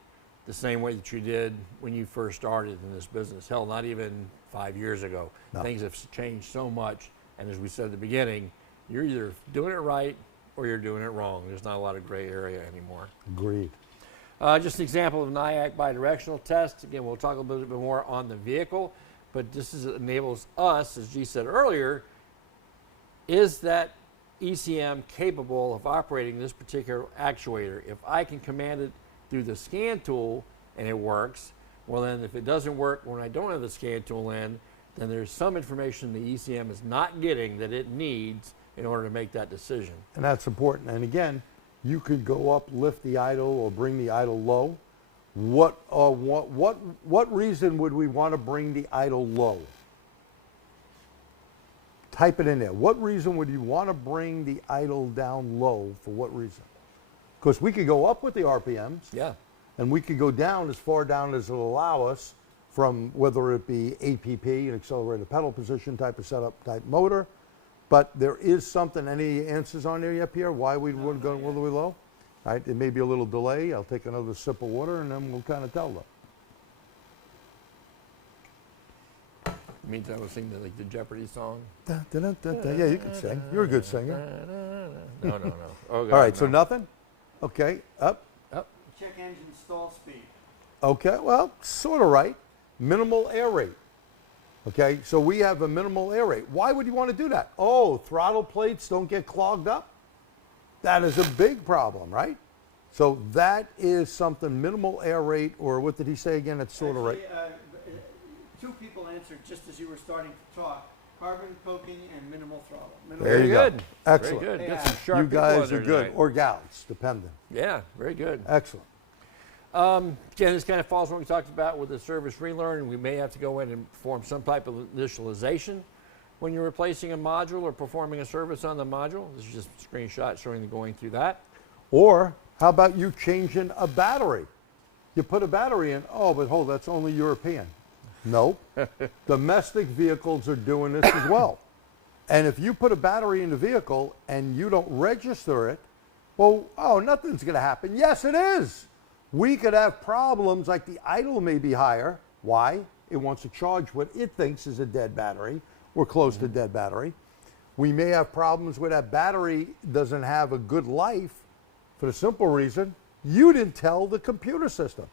the same way that you did when you first started in this business. Hell, not even 5 years ago. No. Things have changed so much, and as we said at the beginning, you're either doing it right or you're doing it wrong. There's not a lot of gray area anymore. Agreed. Just an example of NIAC bidirectional test. Again, we'll talk a little bit more on the vehicle, but this enables us, as G said earlier, is that ECM capable of operating this particular actuator? If I can command it through the scan tool and it works, well then if it doesn't work when I don't have the scan tool in, then there's some information the ECM is not getting that it needs in order to make that decision. And that's important. And again, you could go up, lift the idle, or bring the idle low. What reason would we want to bring the idle low? Type it in there. What reason would you want to bring the idle down low? For what reason? Because we could go up with the RPMs. Yeah. And we could go down as far down as it'll allow us from whether it be APP, an accelerated pedal position type of setup type motor. But there is something, any answers on there yet, Pierre? Why we wouldn't go all the way low? All right, there may be a little delay. I'll take another sip of water and then we'll kind of tell them. Meantime, I was singing like the Jeopardy song. Da, da, da, da, da. Yeah, you can sing. You're a good singer. No, no, no. Oh, God, All right, so no. nothing? Okay, up. Check engine stall speed. Okay, well, sort of right. Minimal air rate. Okay, so we have a minimal air rate. Why would you want to do that? Oh, throttle plates don't get clogged up? That is a big problem, right? So that is something, minimal air rate, or what did he say again? It's sort of right. Two people answered just as you were starting to talk. Carbon poking and minimal throttle. There Very you go. good. Excellent. Very good. Yeah. Get some sharp You people guys in are there good, tonight. or gals, depending. Yeah, very good. Excellent. Again, this kind of falls on what we talked about with the service relearn. We may have to go in and perform some type of initialization when you're replacing a module or performing a service on the module. This is just a screenshot showing the going through that. Or how about you changing a battery? You put a battery in, oh, but hold, that's only European. Nope. Domestic vehicles are doing this as well. And if you put a battery in the vehicle and you don't register it, well, oh, nothing's going to happen. Yes, it is. We could have problems like the idle may be higher. Why? It wants to charge what it thinks is a dead battery or close to dead battery. We may have problems where that battery doesn't have a good life for the simple reason you didn't tell the computer system.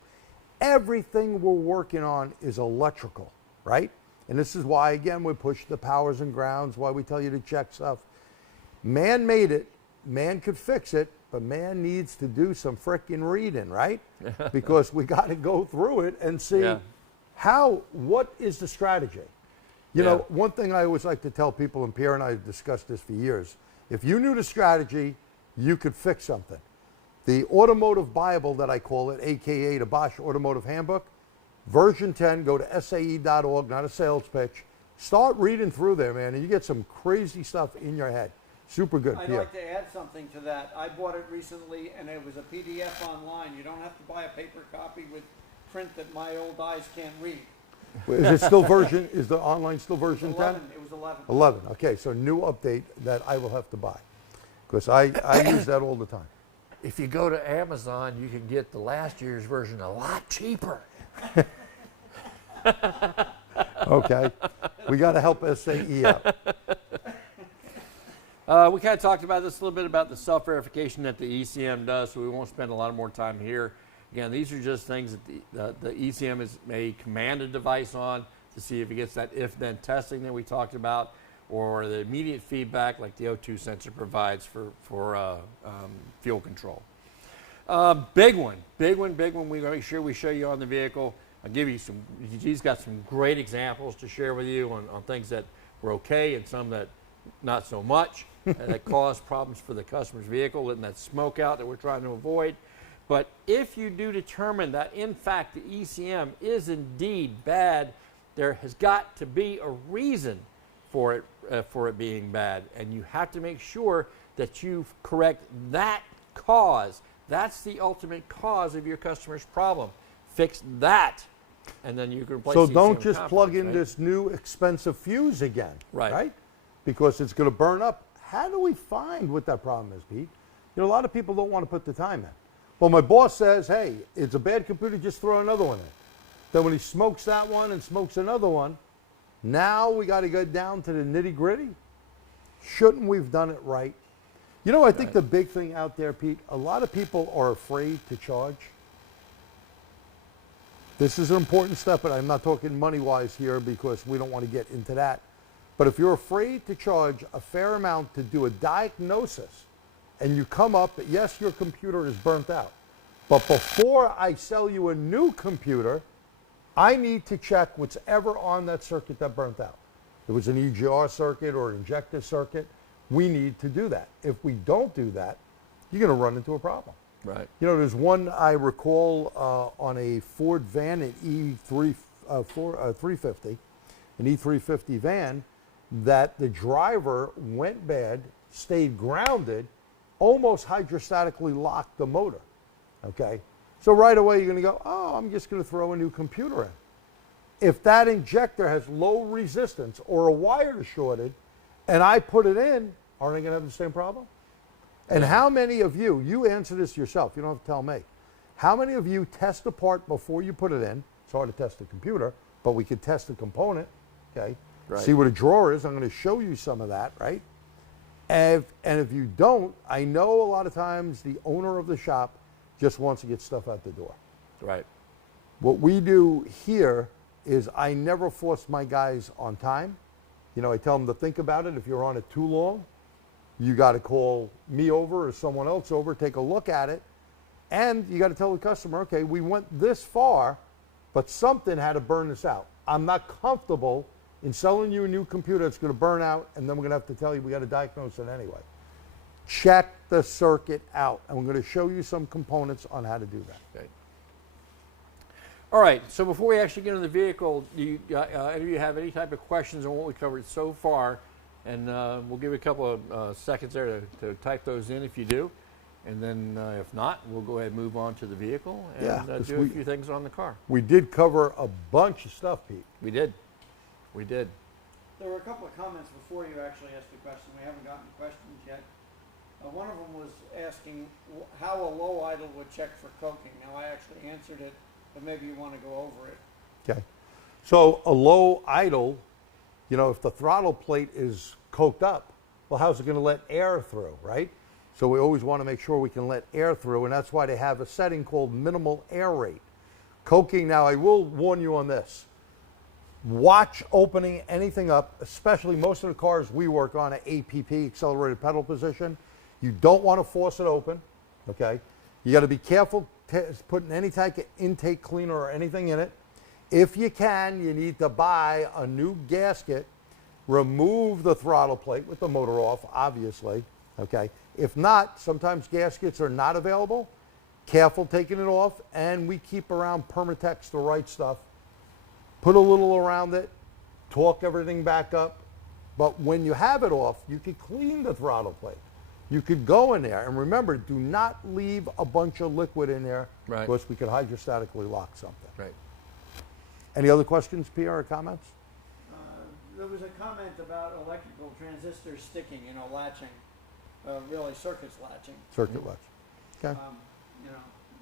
Everything we're working on is electrical, right? And this is why, again, we push the powers and grounds, why we tell you to check stuff. Man made it, man could fix it, but man needs to do some frickin' reading, right? Because we got to go through it and see what is the strategy? You know, one thing I always like to tell people, and Pierre and I have discussed this for years, if you knew the strategy, you could fix something. The automotive Bible that I call it, AKA the Bosch Automotive Handbook, version 10, go to sae.org, not a sales pitch. Start reading through there, man, and you get some crazy stuff in your head. Super good, I'd Pierre. like to add something to that. I bought it recently, and it was a PDF online. You don't have to buy a paper copy with print that my old eyes can't read. Is it still version, is the online still version 10? 11. It was 11. 11, okay, so new update that I will have to buy. Because I use that all the time. If you go to Amazon, you can get the last year's version a lot cheaper. Okay, we got to help SAE out. We kind of talked about this a little bit about the self-verification that the ECM does, so we won't spend a lot more time here. Again, these are just things that the ECM may command a device on to see if it gets that if-then testing that we talked about, or the immediate feedback like the O2 sensor provides for fuel control. Big one. We're going to make sure we show you on the vehicle. I'll give you some, he's got some great examples to share with you on things that were okay and some that not so much, that cause problems for the customer's vehicle, letting that smoke out that we're trying to avoid. But if you do determine that, in fact, the ECM is indeed bad, there has got to be a reason for it being bad. And you have to make sure that you correct that cause. That's the ultimate cause of your customer's problem. Fix that, and then you can replace So the don't ECM just components, plug in right? this new expensive fuse again, Right. Because it's going to burn up. How do we find what that problem is, Pete? You know, a lot of people don't want to put the time in. Well, my boss says, hey, it's a bad computer, just throw another one in. Then when he smokes that one and smokes another one, now we got to go down to the nitty gritty. Shouldn't we have done it right? You know, I think the big thing out there, Pete, a lot of people are afraid to charge. This is an important step, but I'm not talking money-wise here because we don't want to get into that. But if you're afraid to charge a fair amount to do a diagnosis, and you come up, yes, your computer is burnt out. But before I sell you a new computer, I need to check what's ever on that circuit that burnt out. If it was an EGR circuit or an injector circuit, we need to do that. If we don't do that, you're going to run into a problem. Right. You know, there's one I recall on a Ford van, an E350, an E350 van, that the driver went bad, stayed grounded, almost hydrostatically locked the motor, okay? So right away you're gonna go, oh, I'm just gonna throw a new computer in. If that injector has low resistance or a wire is shorted and I put it in, aren't I gonna have the same problem? And how many of you, you answer this yourself, you don't have to tell me, how many of you test a part before you put it in? It's hard to test a computer, but we could test a component, okay? Right. See what a drawer is, I'm gonna show you some of that, right? And if you don't, I know a lot of times the owner of the shop just wants to get stuff out the door. Right. What we do here is I never force my guys on time. You know, I tell them to think about it. If you're on it too long, you got to call me over or someone else over, take a look at it, and you got to tell the customer, okay, we went this far, but something had to burn this out. I'm not comfortable in selling you a new computer that's going to burn out, and then we're going to have to tell you we got to diagnose it anyway. Check the circuit out, and we're going to show you some components on how to do that. Okay. All right, so before we actually get in the vehicle, do you, any of you have any type of questions on what we covered so far? And we'll give you a couple of seconds there to type those in if you do. And then if not, we'll go ahead and move on to the vehicle and do a few things on the car. We did cover a bunch of stuff, Pete. We did. We did. There were a couple of comments before you actually asked the question. We haven't gotten questions yet. One of them was asking how a low idle would check for coking. Now, I actually answered it, but maybe you want to go over it. Okay. So a low idle, you know, if the throttle plate is coked up, well, how's it going to let air through, right? So we always want to make sure we can let air through, and that's why they have a setting called minimal air rate. Coking, now I will warn you on this. Watch opening anything up, especially most of the cars we work on at APP, accelerated pedal position. You don't want to force it open, okay? You got to be careful putting any type of intake cleaner or anything in it. If you can, you need to buy a new gasket, remove the throttle plate with the motor off, obviously, okay? If not, sometimes gaskets are not available. Careful taking it off, and we keep around Permatex, the right stuff, put a little around it, torque everything back up. But when you have it off, you could clean the throttle plate. You could go in there, and remember, do not leave a bunch of liquid in there, Right. because we could hydrostatically lock something. Right. Any other questions, Pierre, or comments? There was a comment about electrical transistors sticking, latching, really circuits latching, Circuit latch. Okay.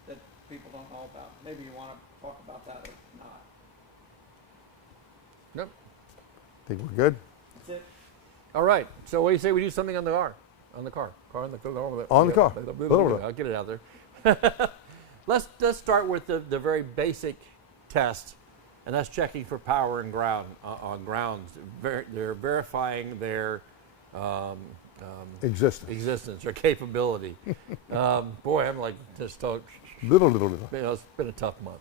that people don't know about. Maybe you want to talk about that or not. Nope. Think we're good? That's it. All right. So what do you say we do something on the car? On the car. On the car. I'll get it out there. Let's start with the very basic test, and that's checking for power and ground on grounds. They're verifying their existence or capability. Boy, I'm like just talk. Little. It's been a tough month.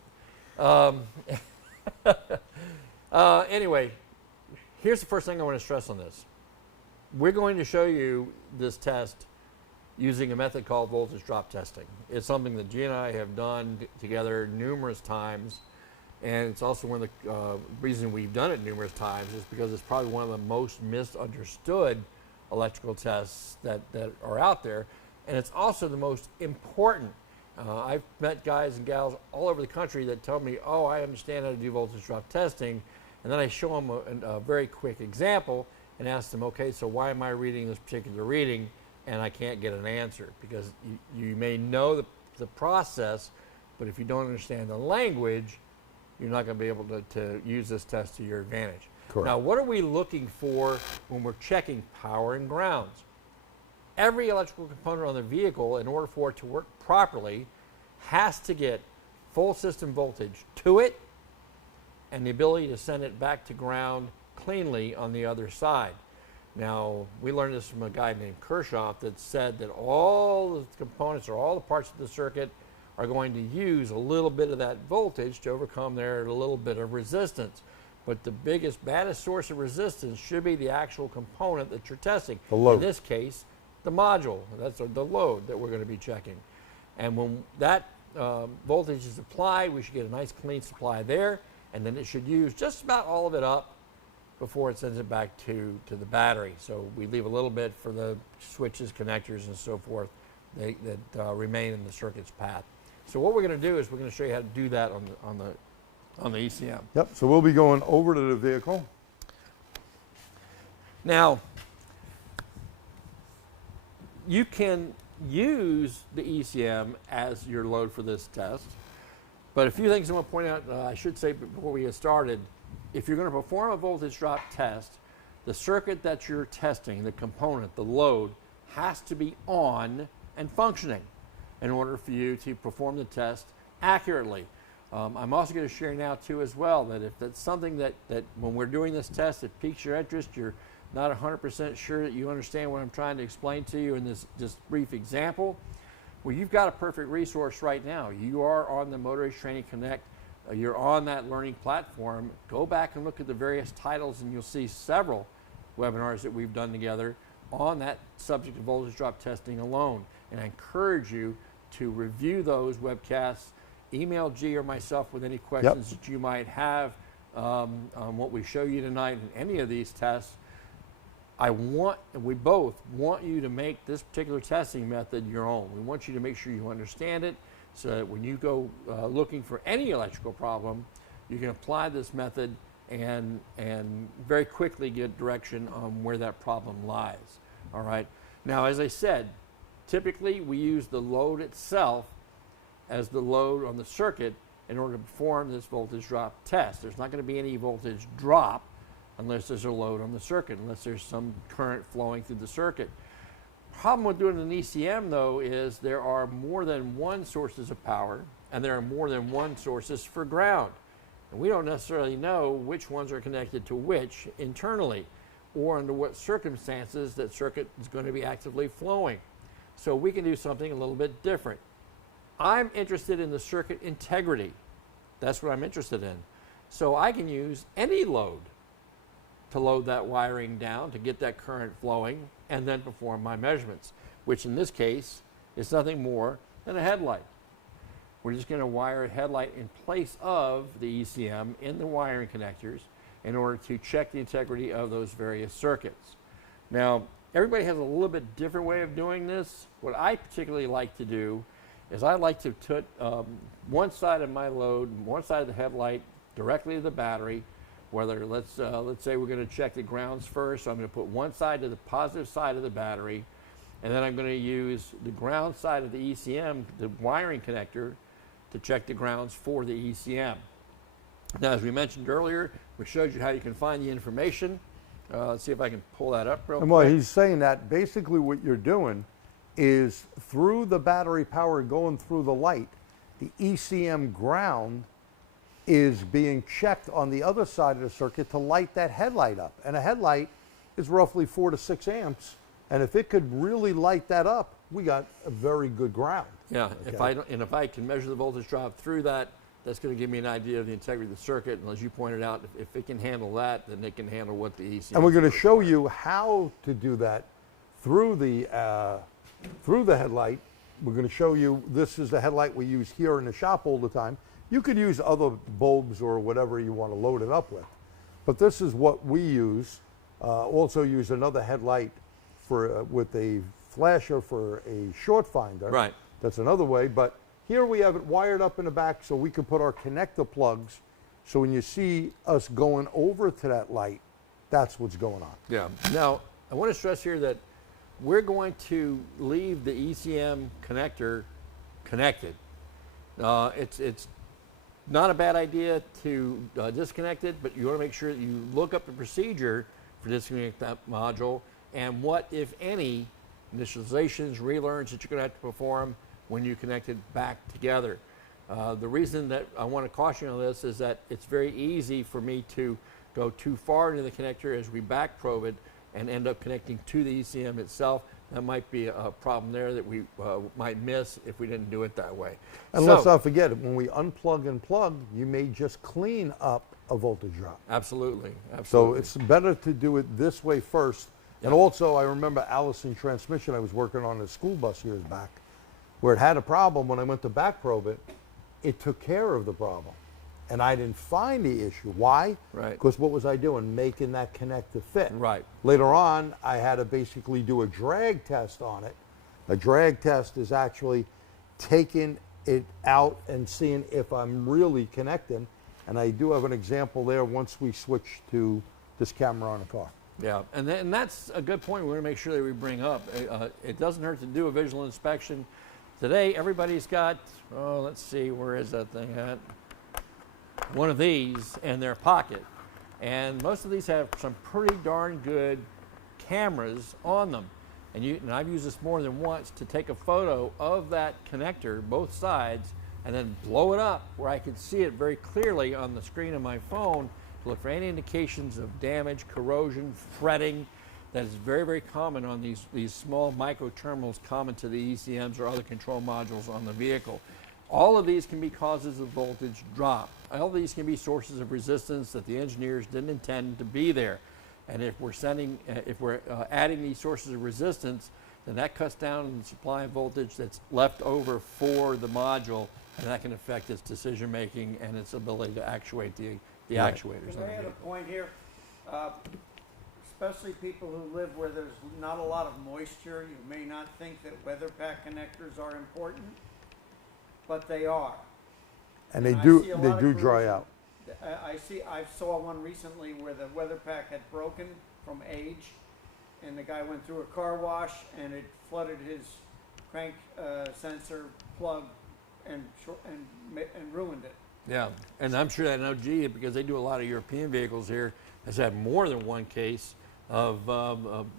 Anyway, here's the first thing I want to stress on this. We're going to show you this test using a method called voltage drop testing. It's something that G and I have done together numerous times, and it's also one of the reasons we've done it numerous times is because it's probably one of the most misunderstood electrical tests that are out there, and it's also the most important. I've met guys and gals all over the country that tell me, oh, I understand how to do voltage drop testing, and then I show them a very quick example and ask them, okay, so why am I reading this particular reading and I can't get an answer? Because you may know the process, but if you don't understand the language, you're not going to be able to use this test to your advantage. Correct. Now, what are we looking for when we're checking power and grounds? Every electrical component on the vehicle, in order for it to work properly, has to get full system voltage to it and the ability to send it back to ground cleanly on the other side. Now, we learned this from a guy named Kershaw that said that all the components or all the parts of the circuit are going to use a little bit of that voltage to overcome their little bit of resistance. But the biggest, baddest source of resistance should be the actual component that you're testing. The load. In this case, the module. That's the load that we're going to be checking. And when that voltage is applied, we should get a nice clean supply there, and then it should use just about all of it up before it sends it back to the battery. So we leave a little bit for the switches, connectors, and so forth that remain in the circuit's path. So what we're going to do is we're going to show you how to do that on the ECM. Yep, so we'll be going over to the vehicle. Now, you can use the ECM as your load for this test, but a few things I want to point out, I should say before we get started. If you're going to perform a voltage drop test, the circuit that you're testing, the component, the load, has to be on and functioning in order for you to perform the test accurately. I'm also going to share now too as well that if that's something that when we're doing this test, it piques your interest, you're not 100% sure that you understand what I'm trying to explain to you in this just brief example, well, you've got a perfect resource right now. You are on the Motor Age Training Connect. You're on that learning platform. Go back and look at the various titles and you'll see several webinars that we've done together on that subject of voltage drop testing alone. And I encourage you to review those webcasts, email G or myself with any questions that you might have on what we show you tonight in any of these tests. We both want you to make this particular testing method your own. We want you to make sure you understand it so that when you go looking for any electrical problem, you can apply this method and very quickly get direction on where that problem lies. All right. Now, as I said, typically we use the load itself as the load on the circuit in order to perform this voltage drop test. There's not going to be any voltage drop unless there's a load on the circuit, unless there's some current flowing through the circuit. Problem with doing an ECM, though, is there are more than one sources of power, and there are more than one sources for ground. And we don't necessarily know which ones are connected to which internally, or under what circumstances that circuit is going to be actively flowing. So we can do something a little bit different. I'm interested in the circuit integrity. That's what I'm interested in. So I can use any load to load that wiring down to get that current flowing and then perform my measurements, which in this case is nothing more than a headlight. we're just going to wire a headlight in place of the ECM in the wiring connectors in order to check the integrity of those various circuits. Now, everybody has a little bit different way of doing this. What I particularly like to do is I like to put one side of my load, one side of the headlight directly to the battery. Whether let's say we're going to check the grounds first, so I'm going to put one side to the positive side of the battery, and then I'm going to use the ground side of the ECM, the wiring connector, to check the grounds for the ECM. Now, as we mentioned earlier, we showed you how you can find the information. Let's see if I can pull that up real And quick. well, he's saying that basically what you're doing is through the battery power going through the light, the ECM ground is being checked on the other side of the circuit to light that headlight up. And a headlight is roughly 4 to 6 amps. And if it could really light that up, we got a very good ground. Yeah, Okay. if I can measure the voltage drop through that, that's going to give me an idea of the integrity of the circuit. And as you pointed out, if it can handle that, then it can handle what the ECM. And we're going to show you how to do that through the headlight. We're going to show you, this is the headlight we use here in the shop all the time. You could use other bulbs or whatever you want to load it up with. But this is what we use. Also use another headlight for with a flasher for a short finder. Right. That's another way. But here we have it wired up in the back so we can put our connector plugs. So when you see us going over to that light, that's what's going on. Yeah. Now, I want to stress here that we're going to leave the ECM connector connected. It's not a bad idea to disconnect it, but you want to make sure that you look up the procedure for disconnecting that module and what, if any, initializations, relearns that you're going to have to perform when you connect it back together. The reason that I want to caution you on this is that it's very easy for me to go too far into the connector as we back probe it and end up connecting to the ECM itself. That might be a problem there that we might miss if we didn't do it that way. And let's not forget, when we unplug and plug, you may just clean up a voltage drop. Absolutely, So absolutely. it's better to do it this way first. And Yeah. also, I remember Allison transmission I was working on a school bus years back, where it had a problem. When I went to back probe it, it took care of the problem. And I didn't find the issue. Why? Right. Because what was I doing? Making that connector fit. Right. Later on, I had to basically do a drag test on it. A drag test is actually taking it out and seeing if I'm really connecting. And I do have an example there once we switch to this camera on the car. Yeah, and that's a good point we want to make sure that we bring up. It doesn't hurt to do a visual inspection. Today, everybody's got, oh, let's see, where is that thing at? One of these in their pocket. And most of these have some pretty darn good cameras on them. And I've used this more than once to take a photo of that connector, both sides, and then blow it up where I can see it very clearly on the screen of my phone to look for any indications of damage, corrosion, fretting. That is very, very common on these small micro terminals common to the ECMs or other control modules on the vehicle. All of these can be causes of voltage drop. All of these can be sources of resistance that the engineers didn't intend to be there. And if we're adding these sources of resistance, then that cuts down the supply of voltage that's left over for the module, and that can affect its decision making and its ability to actuate the actuators. Can I add a point here? Especially people who live where there's not a lot of moisture, you may not think that weather pack connectors are important, but they are. And And they I do see a lot of dry corrosion. out. I saw one recently where the weather pack had broken from age, and the guy went through a car wash and it flooded his crank sensor plug and ruined it. Yeah, and I'm sure that OG, because they do a lot of European vehicles here, has had more than one case of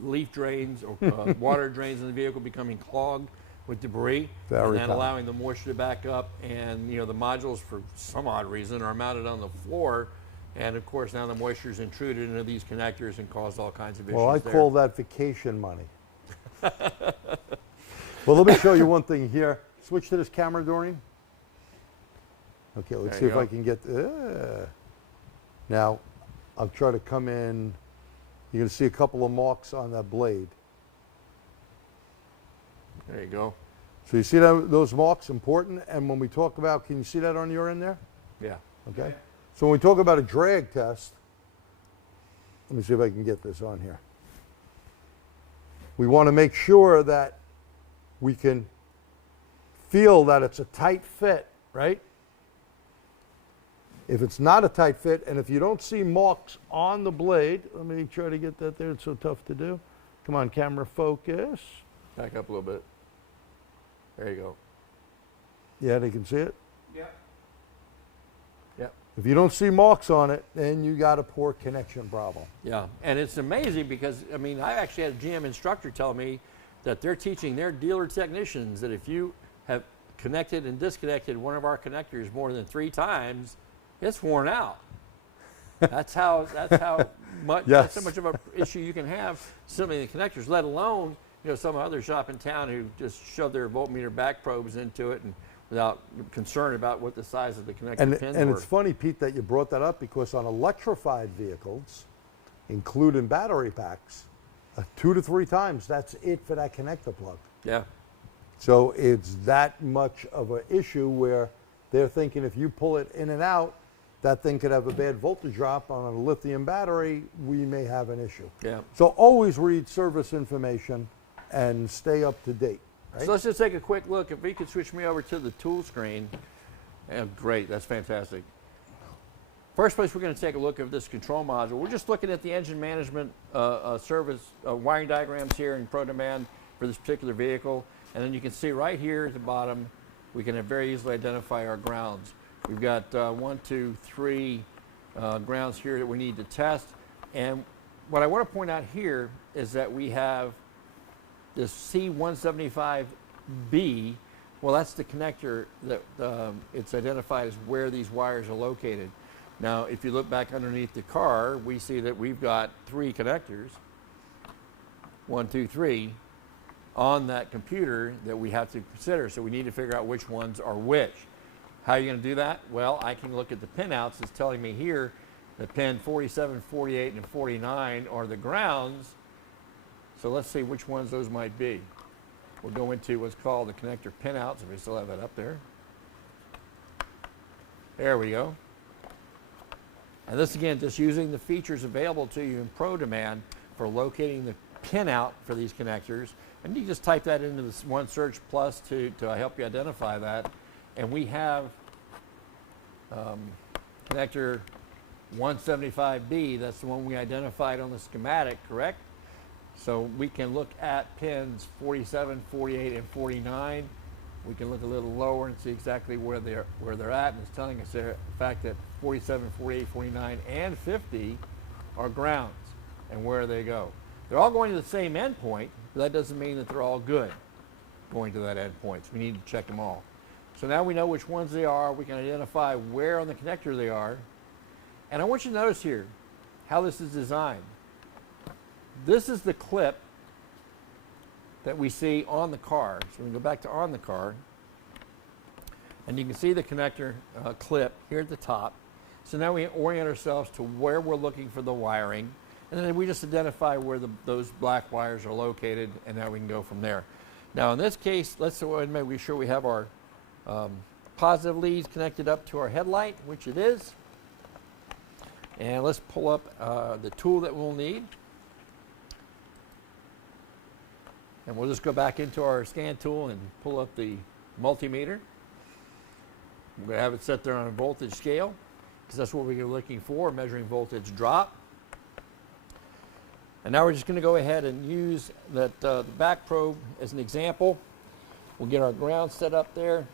leaf drains or water drains in the vehicle becoming clogged with debris, Very and then common. allowing the moisture to back up. And the modules, for some odd reason, are mounted on the floor, and of course now the moisture is intruded into these connectors and caused all kinds of issues. Well, I there. call that vacation money. Well, let me show you one thing here. Switch to this camera, Doreen. Okay, let's There see you if I go. can get. Now, I'll try to come in. You're going to see a couple of marks on that blade. There you go. So you see those marks, important, and when we talk about, can you see that on your end there? Yeah. Okay. So when we talk about a drag test, let me see if I can get this on here. We want to make sure that we can feel that it's a tight fit, right? If it's not a tight fit, and if you don't see marks on the blade, let me try to get that there. It's so tough to do. Come on, camera focus. Back up a little bit. There you go. Yeah, they can see it. Yep. Yep. If you don't see marks on it, then you got a poor connection problem. Yeah, and it's amazing because, I mean, I actually had a GM instructor tell me that they're teaching their dealer technicians that if you have connected and disconnected one of our connectors more than 3 times, it's worn out. That's how much Yes. that's how much of an issue you can have simply in the connectors, let alone, you know, some other shop in town who just shove their voltmeter back probes into it and without concern about what the size of the connector pins And were. it's funny, Pete, that you brought that up because on electrified vehicles, including battery packs, 2 to 3 times, that's it for that connector plug. Yeah. So it's that much of an issue where they're thinking if you pull it in and out, that thing could have a bad voltage drop on a lithium battery, we may have an issue. Yeah. So always read service information and stay up to date. Right? So let's just take a quick look. If we could switch me over to the tool screen. Great, that's fantastic. First place we're going to take a look at this control module. We're just looking at the engine management service wiring diagrams here in ProDemand for this particular vehicle. And then you can see right here at the bottom, we can very easily identify our grounds. We've got 1, 2, 3 grounds here that we need to test. And what I want to point out here is that we have this C175B. Well, that's the connector that it's identified as where these wires are located. Now, if you look back underneath the car, we see that we've got 3 connectors, 1, 2, 3, on that computer that we have to consider. So we need to figure out which ones are which. How are you going to do that? Well, I can look at the pinouts. It's telling me here that pin 47, 48, and 49 are the grounds. So let's see which ones those might be. We'll go into what's called the connector pinouts, if we still have that up there. There we go. And this again, just using the features available to you in ProDemand for locating the pinout for these connectors. And you just type that into this one search plus to help you identify that. And we have connector 175B, that's the one we identified on the schematic, correct? So we can look at pins 47, 48, and 49. We can look a little lower and see exactly where they're at, and it's telling us there, the fact that 47, 48, 49, and 50 are grounds, and where they go. They're all going to the same endpoint, but that doesn't mean that they're all good going to that endpoint. So we need to check them all. So now we know which ones they are. We can identify where on the connector they are. And I want you to notice here how this is designed. This is the clip that we see on the car. So we can go back to on the car. And you can see the connector clip here at the top. So now we orient ourselves to where we're looking for the wiring. And then we just identify where those black wires are located, and now we can go from there. Now in this case, let's go ahead and make sure we have our positive leads connected up to our headlight, which it is. And let's pull up the tool that we'll need. And we'll just go back into our scan tool and pull up the multimeter. We're going to have it set there on a voltage scale because that's what we're looking for, measuring voltage drop. And now we're just going to go ahead and use that the back probe as an example. We'll get our ground set up there.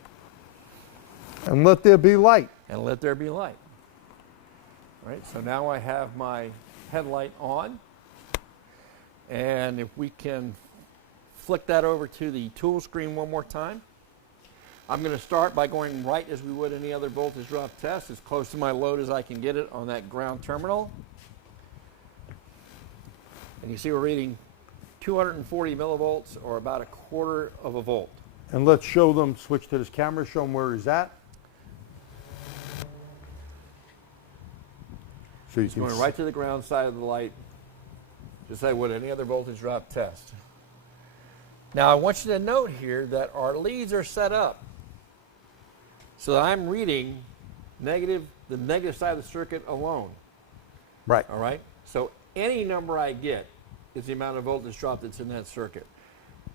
And let there be light. And let there be light. All right, so now I have my headlight on. And if we can flick that over to the tool screen one more time. I'm going to start by going right as we would any other voltage drop test, as close to my load as I can get it on that ground terminal. And you see we're reading 240 millivolts, or about 1/4 of a volt. And let's show them, switch to this camera, show them where he's at. So you It's can going right to the ground side of the light, just like I would any other voltage drop test. Now I want you to note here that our leads are set up so that I'm reading the negative side of the circuit alone. Right. All right? So any number I get is the amount of voltage drop that's in that circuit.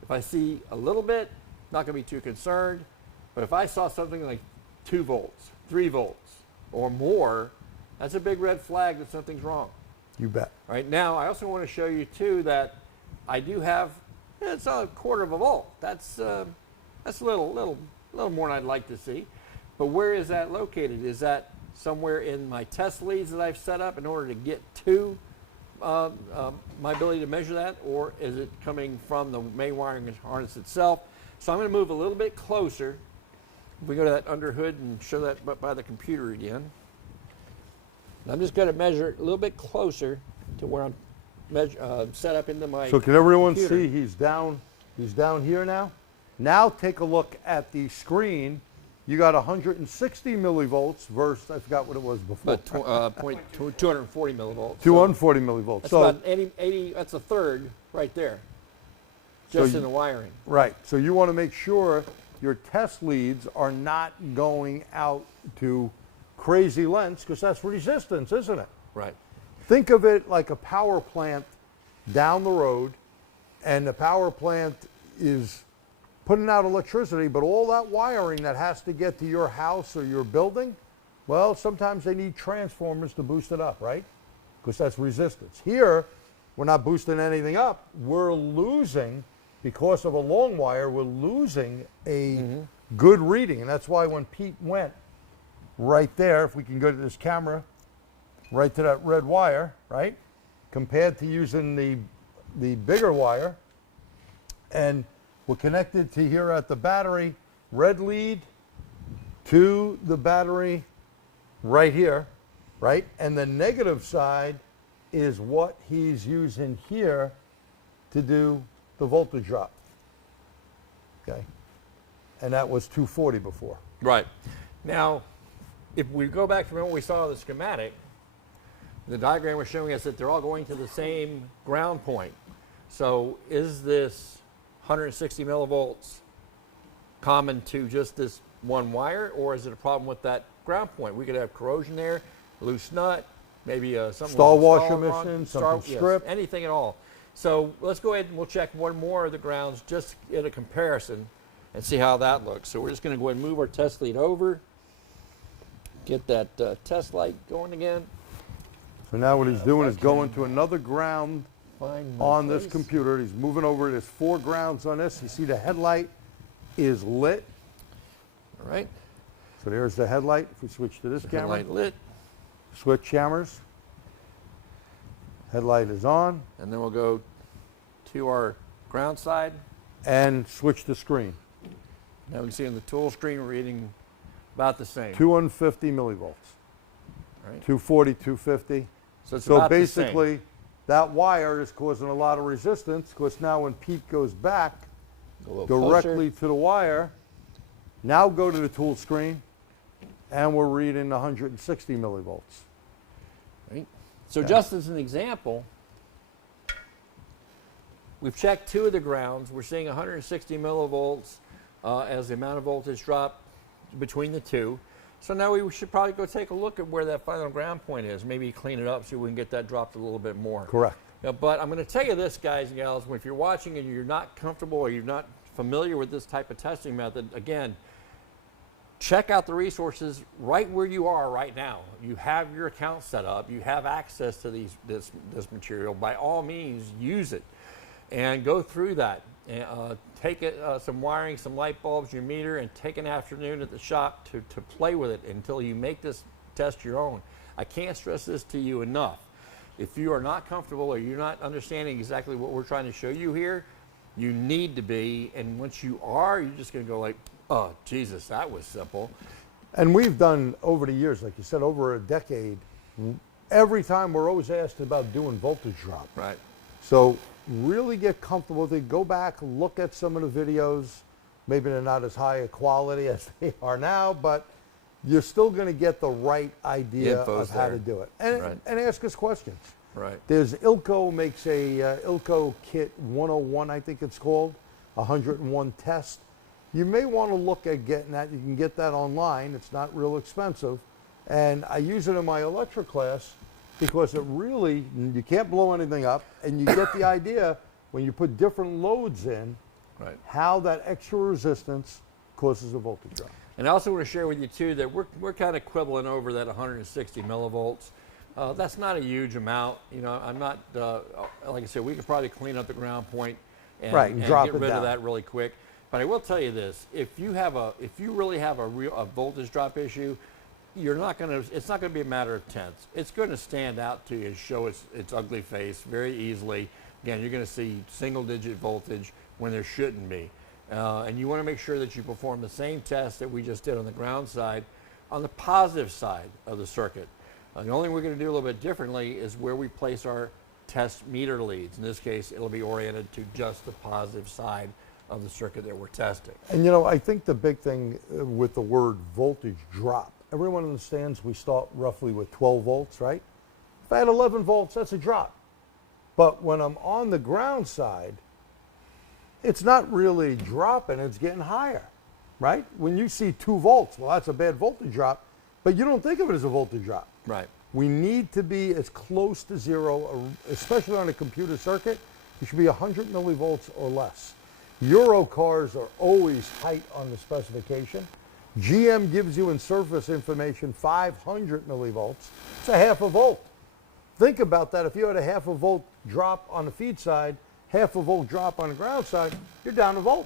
If I see a little bit, not going to be too concerned. But if I saw something like 2 volts, 3 volts, or more, that's a big red flag that something's wrong. You bet. All right, now I also want to show you too that I do have, it's a 1/4 of a volt. That's a little more than I'd like to see. But where is that located? Is that somewhere in my test leads that I've set up in order to get to my ability to measure that, or is it coming from the main wiring harness itself? So I'm going to move a little bit closer. If we go to that under hood and show that by the computer again. I'm just going to measure it a little bit closer to where I'm set up into my So can everyone computer. see he's down here now? Now take a look at the screen. You got 160 millivolts versus, I forgot what it was before. But 240 millivolts. 240 millivolts. That's So, about 80, that's a third right there, just in the wiring. right. So you want to make sure your test leads are not going out to crazy lengths, because that's resistance, isn't it? Right. Think of it like a power plant down the road, and the power plant is putting out electricity, but all that wiring that has to get to your house or your building, well, sometimes they need transformers to boost it up, right? Because that's resistance. Here, we're not boosting anything up. We're losing, because of a long wire, we're losing a good reading. And that's why when Pete went right there, if we can go to this camera, right to that red wire, right? Compared to using the bigger wire, and we're connected to here at the battery, red lead to the battery right here, right? And the negative side is what he's using here to do the voltage drop, okay? And that was 240 before. Right. Now, if we go back to what we saw in the schematic, the diagram was showing us that they're all going to the same ground point. So is this 160 millivolts common to just this one wire, or is it a problem with that ground point? We could have corrosion there, loose nut, maybe something Stall with washer wrong, missing, something yes, stripped. anything at all. So let's go ahead and we'll check one more of the grounds just in a comparison and see how that looks. So we're just going to go ahead and move our test lead over, get that test light going again. So now what he's doing is going to another ground Find my on this place. computer. He's moving over. There's 4 grounds on this. You see the headlight is lit. All right. So there's the headlight. If we switch to this camera, Headlight lit, switch cameras. Headlight is on, and then we'll go to our ground side. and switch the screen. Now we can see on the tool screen we're reading about the same. 250 millivolts. Right. 240, 250. So it's So about the same. basically, that wire is causing a lot of resistance, because now when Pete goes back Go a little directly to the wire, now go to the tool screen, and we're reading 160 millivolts. Right. So just as an example, we've checked 2 of the grounds. We're seeing 160 millivolts as the amount of voltage drop between the 2. So now we should probably go take a look at where that final ground point is. Maybe clean it up so we can get that dropped a little bit more. Correct. But I'm going to tell you this, guys and gals, if you're watching and you're not comfortable or you're not familiar with this type of testing method, again, check out the resources right where you are right now. You have your account set up. You have access to this material. By all means, use it and go through that. And, take it, some wiring, some light bulbs, your meter, and take an afternoon at the shop to play with it until you make this test your own. I can't stress this to you enough. If you are not comfortable or you're not understanding exactly what we're trying to show you here, you need to be. And once you are, you're just going to go like, oh, Jesus, that was simple. And we've done, over the years, like you said, over a decade, every time we're always asked about doing voltage drop. Right. So really get comfortable with it. Go back, look at some of the videos. Maybe they're not as high a quality as they are now, but you're still going to get the right idea Info's of how there. to do it. And, Right. and ask us questions. Right. There's Ilco makes a Ilco Kit 101, I think it's called. 101 test. You may want to look at getting that. You can get that online. It's not real expensive. And I use it in my electric class because it really, you can't blow anything up, and you get the idea when you put different loads in, Right. how that extra resistance causes a voltage drop. And I also want to share with you too that we're kind of quibbling over that 160 millivolts. That's not a huge amount. You know, I'm not like I said, we could probably clean up the ground point and, Right, and drop get it rid down. of that really quick. But I will tell you this: if you really have a voltage drop issue, it's not gonna be a matter of tenths. It's going to stand out to you and show its ugly face very easily. Again, you're going to see single-digit voltage when there shouldn't be. And you want to make sure that you perform the same test that we just did on the ground side on the positive side of the circuit. The only thing we're going to do a little bit differently is where we place our test meter leads. In this case, it'll be oriented to just the positive side of the circuit that we're testing. And you know, I think the big thing with the word voltage drop, everyone understands we start roughly with 12 volts, right? If I had 11 volts, that's a drop. But when I'm on the ground side, it's not really dropping, it's getting higher, right? When you see 2 volts, well, that's a bad voltage drop, but you don't think of it as a voltage drop. Right. We need to be as close to zero, especially on a computer circuit. It should be 100 millivolts or less. Euro cars are always tight on the specification. GM gives you in surface information 500 millivolts. It's a half a volt. Think about that. If you had a half a volt drop on the feed side, half a volt drop on the ground side, you're down a volt.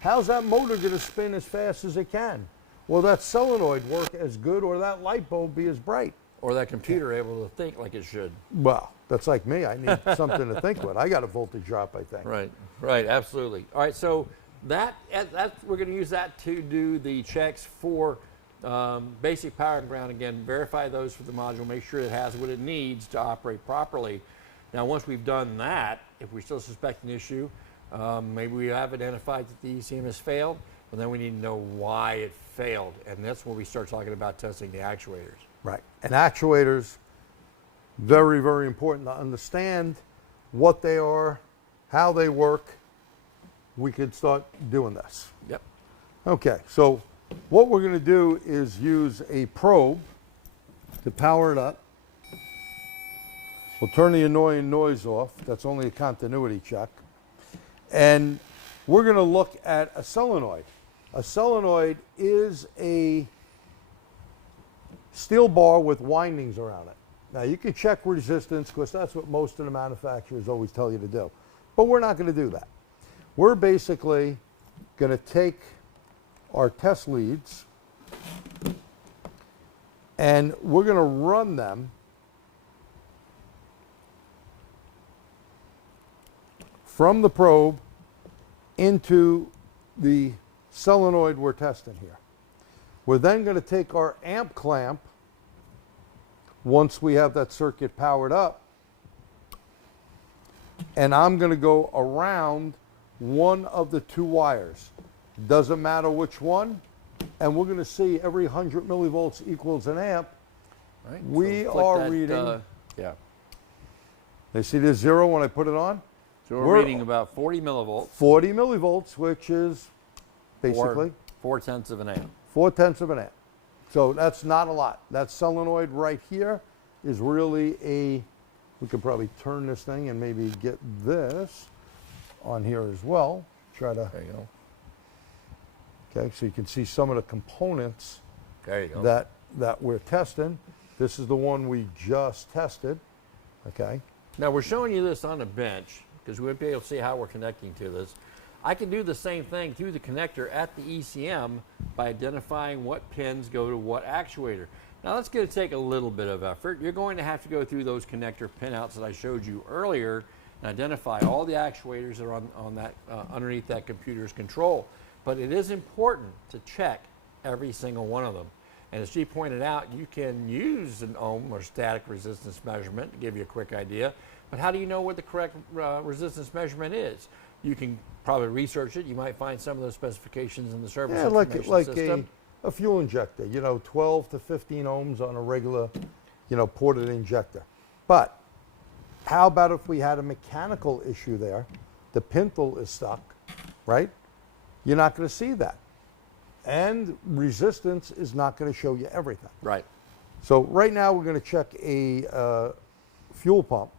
How's that motor going to spin as fast as it can? Will that solenoid work as good, or that light bulb be as bright? Or that computer able to think like it should. Well, that's like me. I need something to think with. I got a voltage drop, I think. Right, right, absolutely. All right, so that we're going to use that to do the checks for basic power and ground. Again, verify those for the module, make sure it has what it needs to operate properly. Now, once we've done that, if we still suspect an issue, maybe we have identified that the ECM has failed, but then we need to know why it failed, and that's when we start talking about testing the actuators. Right. And actuators, very, very important to understand what they are, how they work. We could start doing this. Yep. Okay, so what we're going to do is use a probe to power it up. We'll turn the annoying noise off. That's only a continuity check. And we're going to look at a solenoid. A solenoid is a steel bar with windings around it. Now, you can check resistance because that's what most of the manufacturers always tell you to do. But we're not going to do that. We're basically going to take our test leads and we're going to run them from the probe into the solenoid we're testing here. We're then going to take our amp clamp, once we have that circuit powered up, and I'm going to go around one of the 2 wires. Doesn't matter which one, and we're going to see every 100 millivolts equals an amp. Right. We so click are that, reading. Yeah. They see this 0 when I put it on? So we're reading about 40 millivolts. 40 millivolts, which is basically 4/10 of an amp. 4/10 of an amp. So that's not a lot. That solenoid right here is really we could probably turn this thing and maybe get this on here as well. Try to, There you go. okay, so you can see some of the components There you go. that we're testing. This is the one we just tested, okay? Now we're showing you this on a bench because we won't be able to see how we're connecting to this. I can do the same thing through the connector at the ECM by identifying what pins go to what actuator. Now that's going to take a little bit of effort. You're going to have to go through those connector pinouts that I showed you earlier and identify all the actuators that are on that underneath that computer's control. But it is important to check every single one of them. And as she pointed out, you can use an ohm or static resistance measurement to give you a quick idea. But how do you know what the correct resistance measurement is? You can probably research it. You might find some of those specifications in the service information system. A fuel injector, 12 to 15 ohms on a regular, ported injector. But how about if we had a mechanical issue there? The pintle is stuck. right? You're not going to see that. And resistance is not going to show you everything. Right. So right now we're going to check a fuel pump,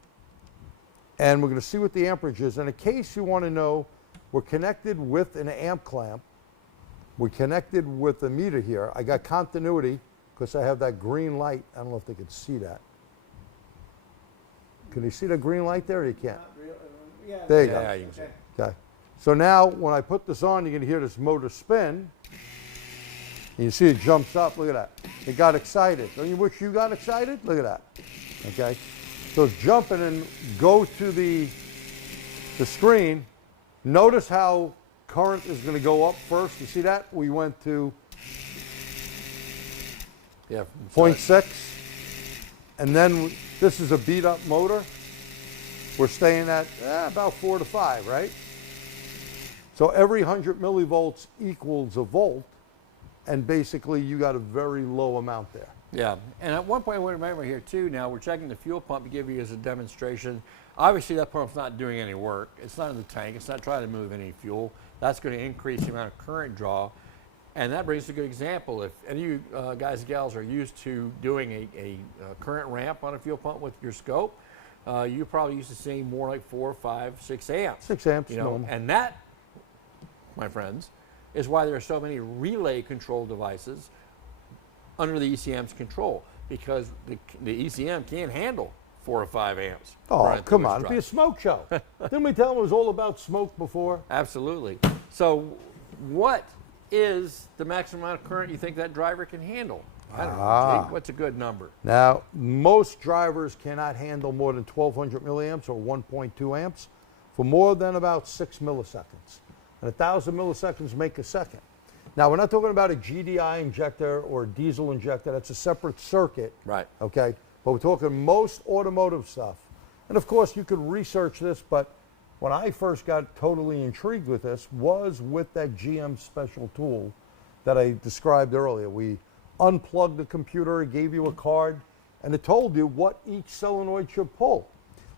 and we're going to see what the amperage is. And in case you want to know, we're connected with an amp clamp. We're connected with a meter here. I got continuity because I have that green light. I don't know if they can see that. Can you see the green light there, or you can't? Not real, yeah. There you go. Yeah, you can see. Okay. Okay. So now when I put this on, you're going to hear this motor spin. And you see it jumps up. Look at that. It got excited. Don't you wish you got excited? Look at that. Okay. So it's jumping and go to the screen. Notice how current is going to go up first. You see that? We went to Yeah. 0.6. And then this is a beat up motor. We're staying at about 4 to 5, right? So every 100 millivolts equals a volt. And basically you got a very low amount there. Yeah, and at one point, I want to remember here too, now we're checking the fuel pump to give you as a demonstration. Obviously that pump's not doing any work. It's not in the tank. It's not trying to move any fuel. That's going to increase the amount of current draw. And that brings a good example. If any of you guys and gals are used to doing a current ramp on a fuel pump with your scope, you're probably used to seeing more like 4, 5, 6 amps. 6 amps, You know, normal. and that, my friends, is why there are so many relay control devices under the ECM's control, because the ECM can't handle 4 or 5 amps. Oh, running come through its on. It'd be a drive. smoke show. Didn't we tell them it was all about smoke before? Absolutely. So what is the maximum amount of current you think that driver can handle? I don't know, Jake. What's a good number? Now, most drivers cannot handle more than 1200 milliamps or 1.2 amps for more than about 6 milliseconds. And 1,000 milliseconds make a second. Now, we're not talking about a GDI injector or a diesel injector. That's a separate circuit. Right. Okay? But we're talking most automotive stuff. And of course, you could research this, but when I first got totally intrigued with this was with that GM special tool that I described earlier. We unplugged the computer, it gave you a card, and it told you what each solenoid should pull.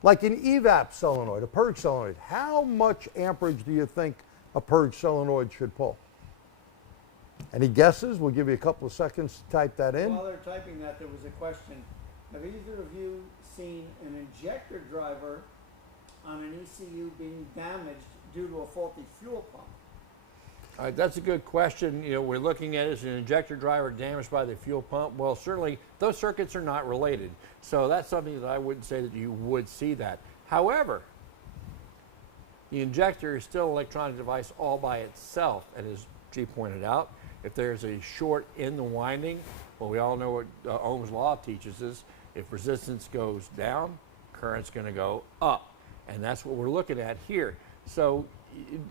Like an evap solenoid, a purge solenoid. How much amperage do you think a purge solenoid should pull? Any guesses? We'll give you a couple of seconds to type that in. While they're typing that, there was a question. Have either of you seen an injector driver on an ECU being damaged due to a faulty fuel pump? All right, that's a good question. You know, we're looking at it as an injector driver damaged by the fuel pump. Well, certainly those circuits are not related. So that's something that I wouldn't say that you would see that. However, the injector is still an electronic device all by itself. And as G pointed out, if there's a short in the winding, well, we all know what Ohm's law teaches us. If resistance goes down, current's going to go up. And that's what we're looking at here. So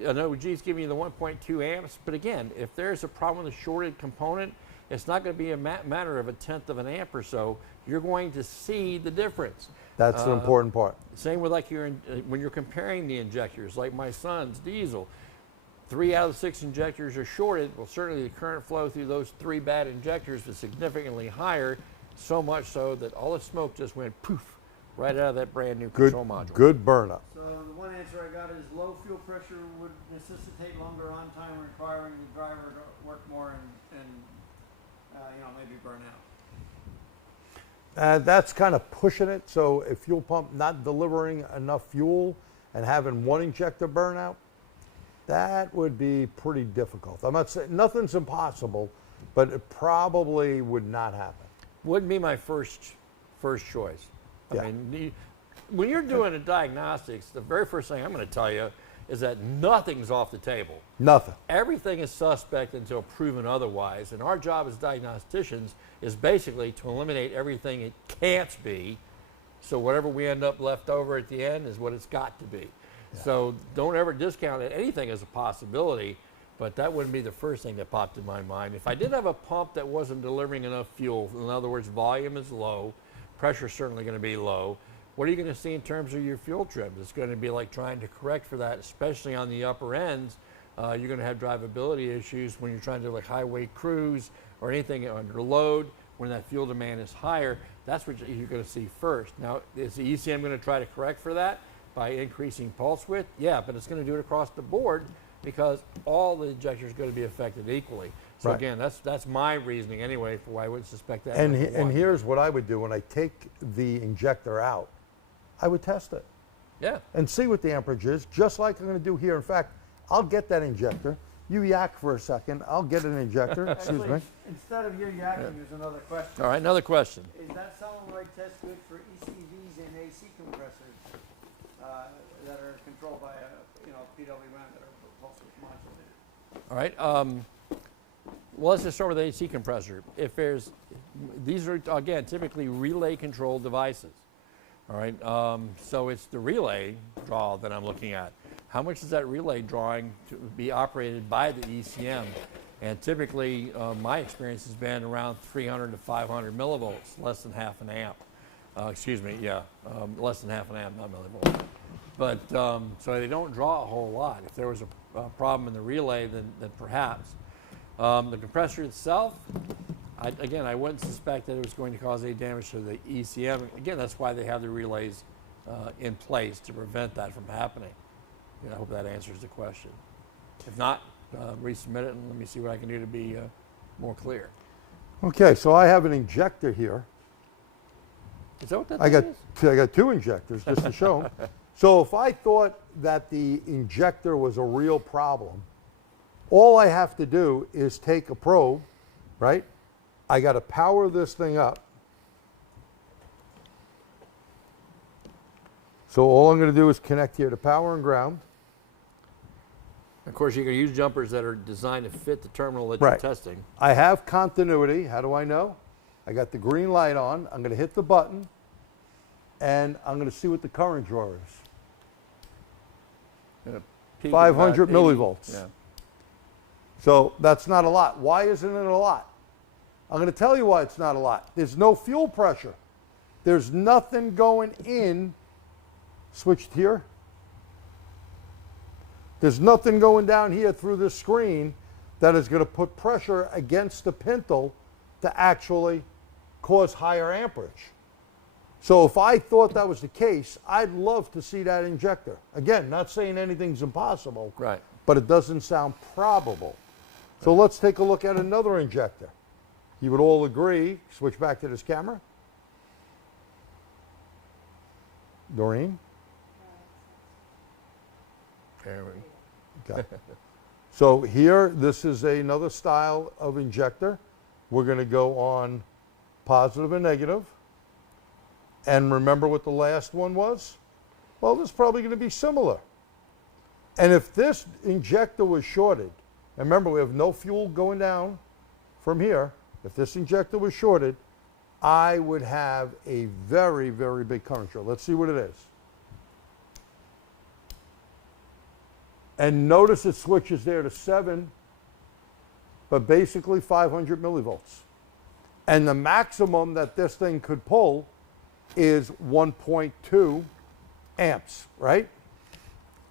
I know G's giving you the 1.2 amps, but again, if there's a problem with a shorted component, it's not going to be a matter of 1/10 of an amp or so. You're going to see the difference. That's the important part. Same with like when you're comparing the injectors, like my son's diesel. 3 out of the 6 injectors are shorted. Well, certainly the current flow through those 3 bad injectors was significantly higher, so much so that all the smoke just went poof right out of that brand new control module. Good burnup. So the one answer I got is low fuel pressure would necessitate longer on time, requiring the driver to work more and maybe burn out. That's kind of pushing it. So a fuel pump not delivering enough fuel and having one injector burn out, that would be pretty difficult. I'm not saying nothing's impossible, but it probably would not happen. Wouldn't be my first choice. Yeah. I mean, when you're doing a diagnostics, the very first thing I'm going to tell you is that nothing's off the table. Nothing. Everything is suspect until proven otherwise, and our job as diagnosticians is basically to eliminate everything it can't be, so whatever we end up left over at the end is what it's got to be. Yeah. So don't ever discount anything as a possibility, but that wouldn't be the first thing that popped in my mind. If I did have a pump that wasn't delivering enough fuel, in other words, volume is low, pressure is certainly going to be low, what are you going to see in terms of your fuel trims? It's going to be like trying to correct for that, especially on the upper ends. You're going to have drivability issues when you're trying to do like highway cruise or anything under load. When that fuel demand is higher, that's what you're going to see first. Now, is the ECM going to try to correct for that by increasing pulse width? Yeah, but it's going to do it across the board. because all the injectors are going to be affected equally. So Right. again, that's my reasoning anyway for why I would suspect that. And, number and one. here's what I would do when I take the injector out. I would test it Yeah. and see what the amperage is, just like I'm going to do here. In fact, I'll get that injector. You yak for a second. I'll get an injector. Excuse Actually, me. instead of you yakking, there's another question. All right, another question. Is that solenoid test good for ECVs and AC compressors that are controlled by a PWM that are pulse modulated? All right. Well, let's just start with the AC compressor. If there's, these are again typically relay controlled devices. All right. So it's the relay draw that I'm looking at. How much is that relay drawing to be operated by the ECM? And typically, my experience has been around 300 to 500 millivolts, less than half an amp. Less than half an amp, not millivolts. But so they don't draw a whole lot. If there was a problem in the relay, then perhaps. The compressor itself, I wouldn't suspect that it was going to cause any damage to the ECM. Again, that's why they have the relays in place to prevent that from happening. I hope that answers the question. If not, resubmit it and let me see what I can do to be more clear. Okay, so I have an injector here. Is that what that I thing got is? I got two injectors just to show 'em. So if I thought that the injector was a real problem, all I have to do is take a probe, right? I got to power this thing up. So all I'm going to do is connect here to power and ground. Of course, you can use jumpers that are designed to fit the terminal that Right. you're testing. I have continuity. How do I know? I got the green light on. I'm going to hit the button, and I'm going to see what the current draw is. Gonna peak at 500 about 80. millivolts. Yeah. So that's not a lot. Why isn't it a lot? I'm going to tell you why it's not a lot. There's no fuel pressure. There's nothing going in. Switched here. There's nothing going down here through this screen that is going to put pressure against the pintle to actually cause higher amperage. So if I thought that was the case, I'd love to see that injector. Again, not saying anything's impossible, Right. but it doesn't sound probable. So let's take a look at another injector. You would all agree, switch back to this camera. Doreen? There we Okay. So here, this is another style of injector. We're going to go on positive and negative. And remember what the last one was? Well, this is probably going to be similar. And if this injector was shorted, and remember we have no fuel going down from here, if this injector was shorted, I would have a very, very big current draw. Let's see what it is. And notice it switches there to 7, but basically 500 millivolts. And the maximum that this thing could pull is 1.2 amps, right?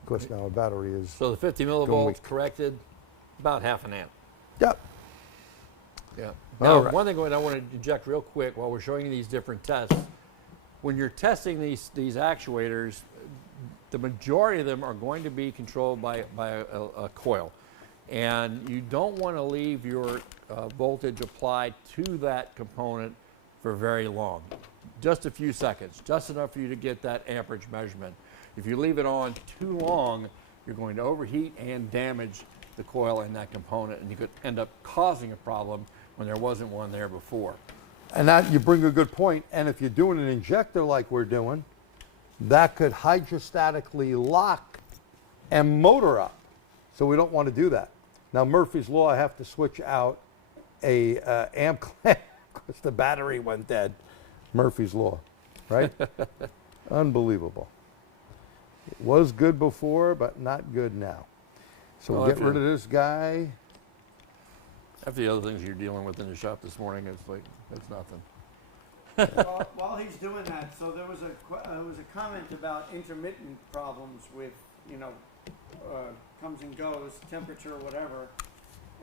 Of course, now a battery is, So the 50 Going millivolts weak. corrected, about half an amp. yep. Yeah. All Now, right. one thing I want to inject real quick while we're showing you these different tests. When you're testing these actuators, the majority of them are going to be controlled by a coil. And you don't want to leave your voltage applied to that component for very long. Just a few seconds, just enough for you to get that amperage measurement. If you leave it on too long, you're going to overheat and damage the coil in that component, and you could end up causing a problem when there wasn't one there before. And that, you bring a good point. And if you're doing an injector like we're doing, that could hydrostatically lock and motor up. So we don't want to do that. Now, Murphy's Law, I have to switch out a amp clamp because the battery went dead. Murphy's Law, right? Unbelievable. It was good before, but not good now. So Well, we'll if get rid you- of this guy. After the other things you're dealing with in the shop this morning, it's like, that's nothing. While he's doing that, so there was a comment about intermittent problems with, comes and goes, temperature, whatever.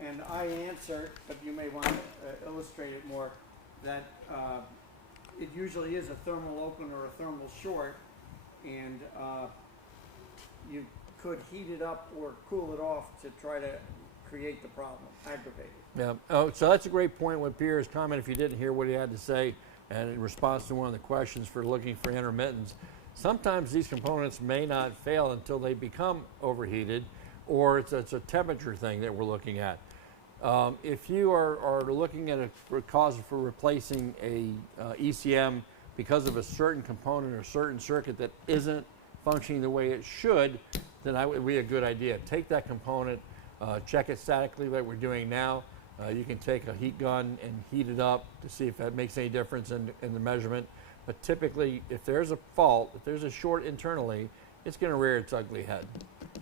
And I answer, but you may want to illustrate it more, that it usually is a thermal open or a thermal short, and you could heat it up or cool it off to try to create the problem, aggravate it. Yeah. Oh, so that's a great point with Pierre's comment. If you didn't hear what he had to say, and in response to one of the questions for looking for intermittents, sometimes these components may not fail until they become overheated, or it's a temperature thing that we're looking at. If you are looking at a cause for replacing a ECM because of a certain component or certain circuit that isn't functioning the way it should, then that would be a good idea. Take that component, check it statically like we're doing now. You can take a heat gun and heat it up to see if that makes any difference in the measurement. But typically, if there's a fault, if there's a short internally, it's going to rear its ugly head.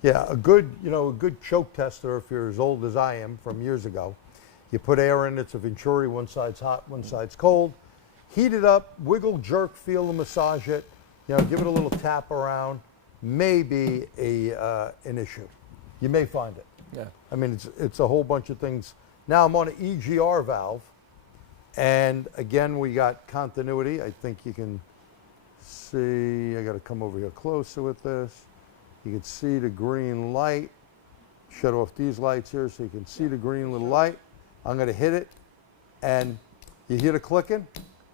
Yeah, a good choke tester, if you're as old as I am from years ago, you put air in, it's a Venturi, one side's hot, one side's cold. Heat it up, wiggle, jerk, feel, and massage it. Give it a little tap around. May be an issue. You may find it. Yeah. I mean, it's a whole bunch of things. Now I'm on an EGR valve, and again, we got continuity. I think you can see, I got to come over here closer with this. You can see the green light. Shut off these lights here so you can see the green little light. I'm going to hit it, and you hear the clicking?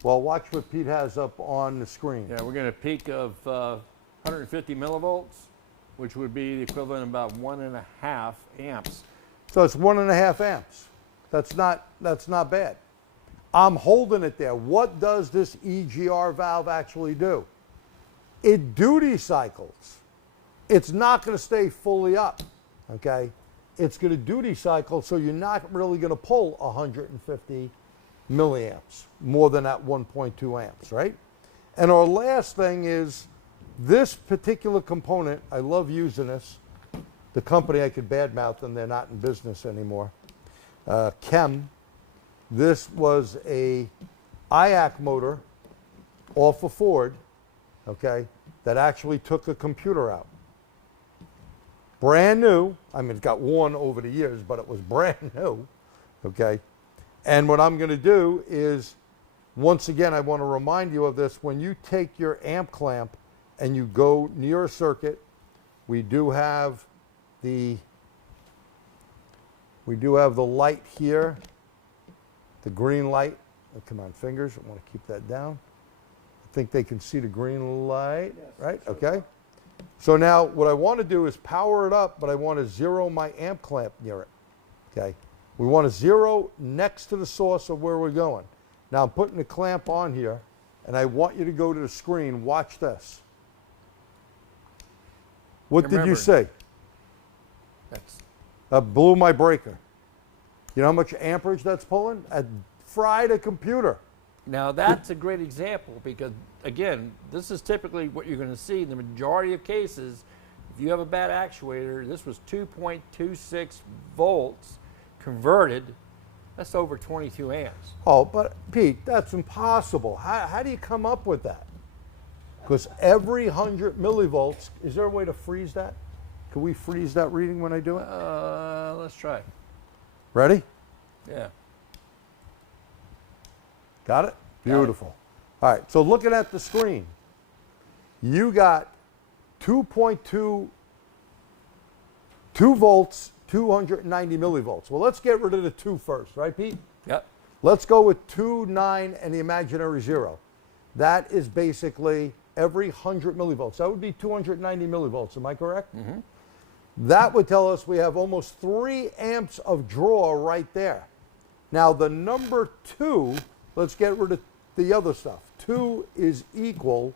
Well, watch what Pete has up on the screen. Yeah, we're going to peak of 150 millivolts, which would be the equivalent of about 1.5 amps. So it's 1.5 amps. That's not bad. I'm holding it there. What does this EGR valve actually do? It duty cycles. It's not going to stay fully up, okay? It's going to duty cycle, so you're not really going to pull 150 milliamps, more than that 1.2 amps, right? And our last thing is this particular component. I love using this. The company I could badmouth them, they're not in business anymore. Chem. This was a IAC motor off of Ford, okay, that actually took a computer out. Brand new. I mean, it got worn over the years, but it was brand new, okay? And what I'm going to do is, once again, I want to remind you of this. When you take your amp clamp and you go near a circuit, we do have the light here, the green light. Oh, come on, fingers. I want to keep that down. I think they can see the green light, Yes, right? sure. Okay. So now what I want to do is power it up, but I want to zero my amp clamp near it. Okay. We want to zero next to the source of where we're going. Now I'm putting the clamp on here, and I want you to go to the screen. Watch this. What did you Remember, say? That's Blew my breaker. You know how much amperage that's pulling? I fried a computer. Now that's a great example because, again, this is typically what you're going to see in the majority of cases. If you have a bad actuator, this was 2.26 volts converted. That's over 22 amps. Oh, but Pete, that's impossible. How do you come up with that? Because every 100 millivolts, is there a way to freeze that? Can we freeze that reading when I do it? Let's try. Ready? Yeah. Got it? Beautiful. All right, so looking at the screen, you got 2.2 volts, 290 millivolts. Well, let's get rid of the 2 first, right, Pete? Yep. Let's go with 2, 9, and the imaginary 0. That is basically every 100 millivolts. That would be 290 millivolts, am I correct? Mm-hmm. That would tell us we have almost 3 amps of draw right there. Now the number 2, let's get rid of the other stuff. 2 is equal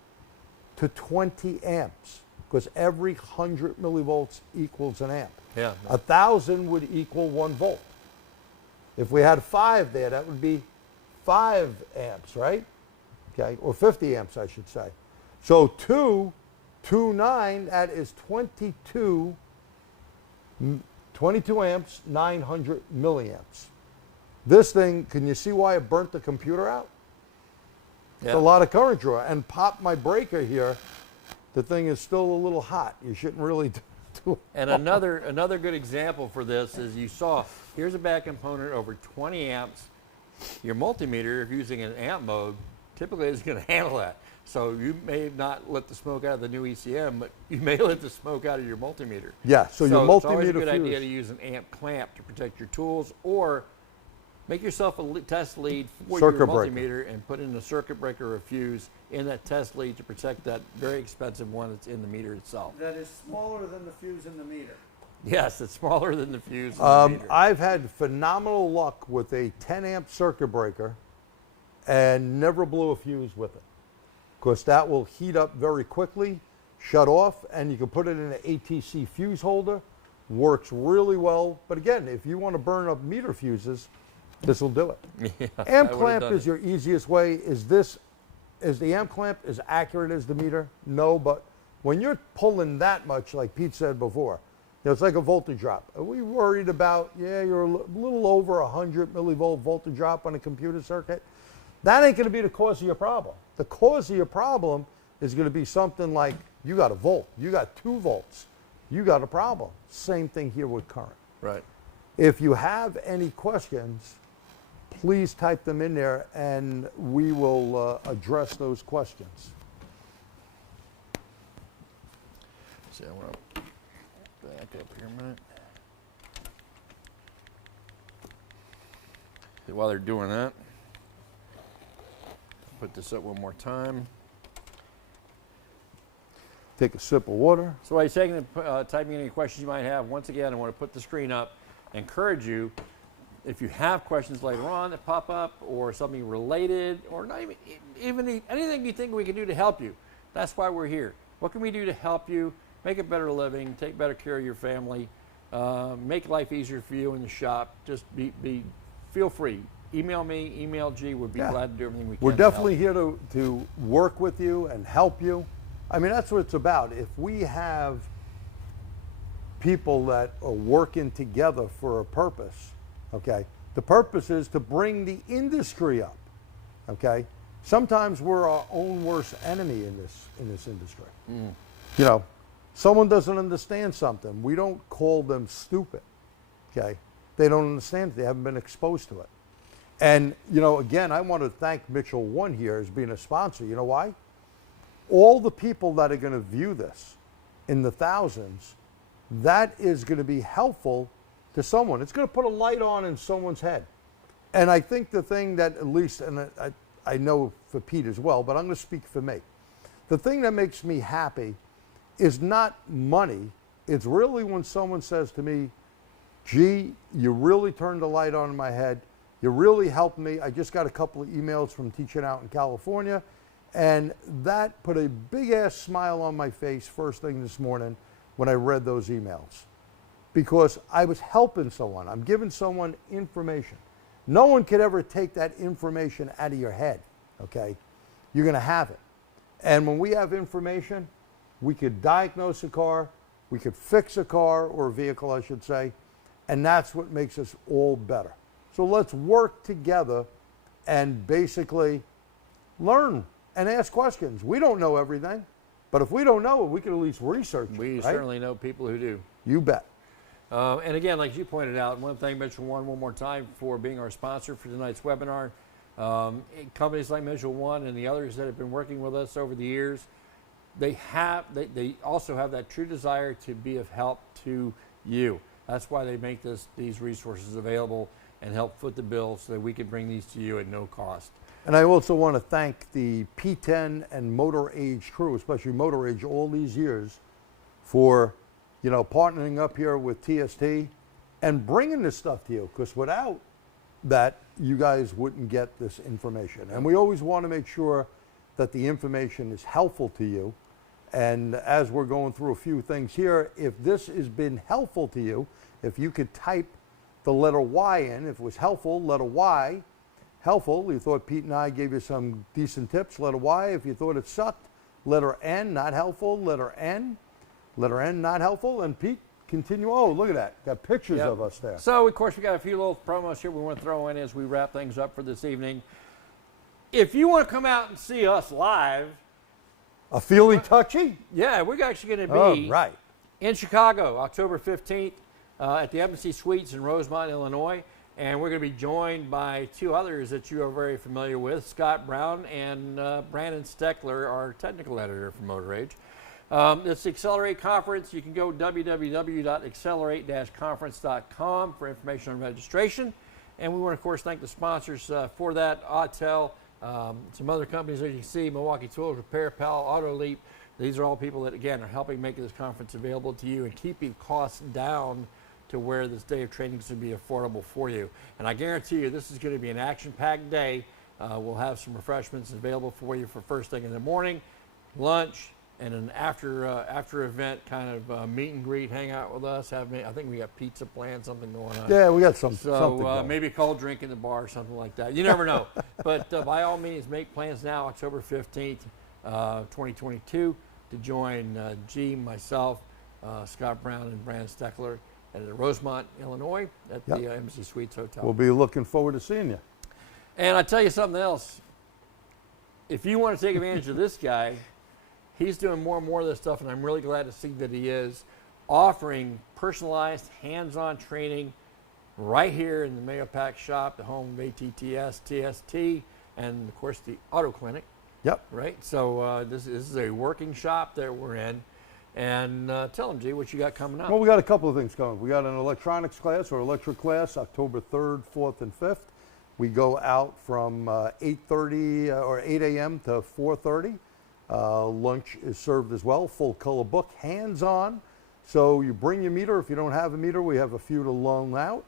to 20 amps because every 100 millivolts equals an amp. Yeah. 1,000 would equal 1 volt. If we had 5 there, that would be 5 amps, right? Okay, or 50 amps, I should say. So 229, that is 22 amps, 900 milliamps. This thing, can you see why it burnt the computer out? Yeah. It's a lot of current draw. And pop my breaker here, the thing is still a little hot. You shouldn't really do it. And another good example for this is you saw, here's a bad component over 20 amps. Your multimeter, if you're using an amp mode, typically is going to handle that. So you may not let the smoke out of the new ECM, but you may let the smoke out of your multimeter. Yeah, so your it's always a multimeter good idea to fuse. use an amp clamp to protect your tools, or make yourself a test lead for Circuit your breaker. multimeter and put in a circuit breaker or a fuse in that test lead to protect that very expensive one that's in the meter itself. That is smaller than the fuse in the meter. Yes, it's smaller than the fuse in the meter. I've had phenomenal luck with a 10 amp circuit breaker and never blew a fuse with it, because that will heat up very quickly, shut off, and you can put it in an ATC fuse holder. Works really well. But again, if you want to burn up meter fuses, this will do it. Yeah, Amp I would've clamp done is it. your easiest way. Is the amp clamp as accurate as the meter? No, but when you're pulling that much, like Pete said before, it's like a voltage drop. Are we worried about, you're a little over 100 millivolt voltage drop on a computer circuit? That ain't going to be the cause of your problem. The cause of your problem is going to be something like, you got a volt, you got 2 volts, you got a problem. Same thing here with current. Right. If you have any questions, please type them in there and we will address those questions. See, I want to back up here a minute. While they're doing that, put this up one more time. Take a sip of water. So while you're taking typing in any questions you might have, once again, I want to put the screen up. Encourage you, if you have questions later on that pop up, or something related, or not even anything you think we can do to help you, that's why we're here. What can we do to help you make a better living, take better care of your family, make life easier for you in the shop? Just feel free. Email me, email G. We'd be glad to do everything we can. We're to help. definitely here to work with you and help you. I mean, that's what it's about. If we have people that are working together for a purpose, okay, the purpose is to bring the industry up, okay? Sometimes we're our own worst enemy in this industry. You know, someone doesn't understand something, we don't call them stupid, okay? They don't understand it, they haven't been exposed to it. And, you know, again, I want to thank Mitchell One here as being a sponsor. You know why? All the people that are going to view this in the thousands, that is going to be helpful to someone. It's going to put a light on in someone's head. And I think the thing that at least, and I know for Pete as well, but I'm going to speak for me. The thing that makes me happy is not money. It's really when someone says to me, gee, you really turned the light on in my head. You really helped me. I just got a couple of emails from teaching out in California, and that put a big-ass smile on my face first thing this morning when I read those emails, because I was helping someone. I'm giving someone information. No one could ever take that information out of your head, okay? You're going to have it. And when we have information, we could diagnose a car, we could fix a car, or a vehicle, I should say, and that's what makes us all better. So let's work together and basically learn and ask questions. We don't know everything, but if we don't know it, we can at least research it. We right? certainly know people who do. You bet. And again, like you pointed out, I want to thank Mitchell One more time for being our sponsor for tonight's webinar. Companies like Mitchell One and the others that have been working with us over the years, they also have that true desire to be of help to you. That's why they make these resources available and help foot the bill so that we can bring these to you at no cost. And I also want to thank the P10 and Motor Age crew, especially Motor Age, all these years for, you know, partnering up here with TST and bringing this stuff to you, because without that, you guys wouldn't get this information. And we always want to make sure that the information is helpful to you. And as we're going through a few things here, if this has been helpful to you, if you could type the letter Y in, if it was helpful, letter Y, helpful. You thought Pete and I gave you some decent tips, letter Y. If you thought it sucked, letter N, not helpful, letter N, not helpful. And Pete, continue. Oh, look at that. Got pictures of us there. So, of course, we got a few little promos here we want to throw in as we wrap things up for this evening. If you want to come out and see us live, A feeling touchy? yeah, we're actually going to be in Chicago, October 15th, at the Embassy Suites in Rosemont, Illinois. And we're going to be joined by two others that you are very familiar with, Scott Brown and Brandon Steckler, our technical editor for Motor Age. It's the Accelerate Conference. You can go www.accelerate-conference.com for information on registration. And we want to, of course, thank the sponsors for that, Autel, some other companies as you can see, Milwaukee Tools, Repair Pal, Auto Leap. These are all people that, again, are helping make this conference available to you and keeping costs down to where this day of training is going to be affordable for you. And I guarantee you this is going to be an action-packed day. We'll have some refreshments available for you for first thing in the morning, lunch, and an after event kind of meet and greet, hang out with us. I think we got pizza planned, something going on. Yeah, we got something So going. maybe a cold drink in the bar or something like that. You never know. But by all means, make plans now, October 15th, 2022, to join G, myself, Scott Brown, and Brandon Steckler at Rosemont, Illinois, at the Embassy Suites Hotel. We'll be looking forward to seeing you. And I tell you something else. If you want to take advantage of this guy, he's doing more and more of this stuff, and I'm really glad to see that he is offering personalized, hands-on training right here in the Mayo Pack shop, the home of ATTS, TST, and of course the Auto Clinic. Yep. Right. So this is a working shop that we're in, and tell them, G, what you got coming up. Well, we got a couple of things coming. We got an electronics class or electric class, October 3rd, 4th, and 5th. We go out from 8:30 or 8 a.m. to 4:30. Lunch is served as well, full color book, hands-on. So you bring your meter. If you don't have a meter, we have a few to loan out.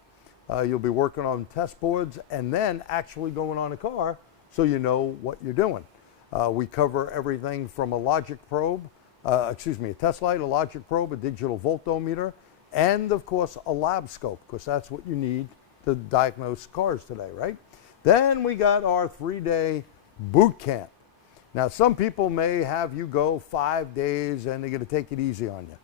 You'll be working on test boards and then actually going on a car so you know what you're doing. We cover everything from a logic probe, a test light, a logic probe, a digital voltometer, and of course a lab scope, because that's what you need to diagnose cars today, right? Then we got our 3-day boot camp. Now, some people may have you go 5 days and they're going to take it easy on you.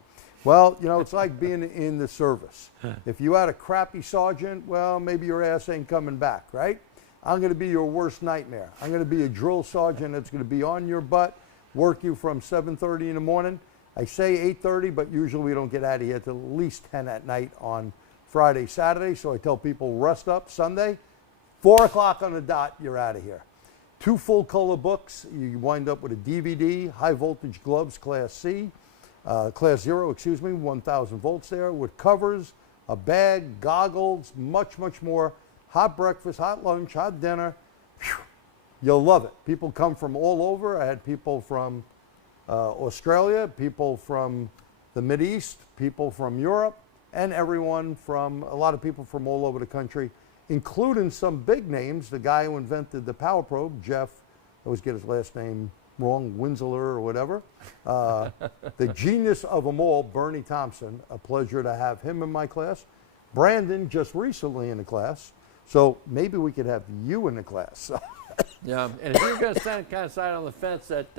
Well, you know, it's like being in the service. If you had a crappy sergeant, well, maybe your ass ain't coming back, right? I'm going to be your worst nightmare. I'm going to be a drill sergeant that's going to be on your butt, work you from 7:30 in the morning. I say 8:30, but usually we don't get out of here till at least 10 at night on Friday, Saturday. So I tell people, rest up Sunday, 4 o'clock on the dot, you're out of here. 2 full color books. You wind up with a DVD, high voltage gloves, class C, class 0, 1,000 volts there, with covers, a bag, goggles, much, much more. Hot breakfast, hot lunch, hot dinner. Whew. You'll love it. People come from all over. I had people from Australia, people from the Mideast, people from Europe, and a lot of people from all over the country, including some big names. The guy who invented the power probe, Jeff, I always get his last name wrong, Winsler or whatever. The genius of them all, Bernie Thompson. A pleasure to have him in my class. Brandon just recently in the class. So maybe we could have you in the class. Yeah, and if you're going to stand kind of side on the fence that,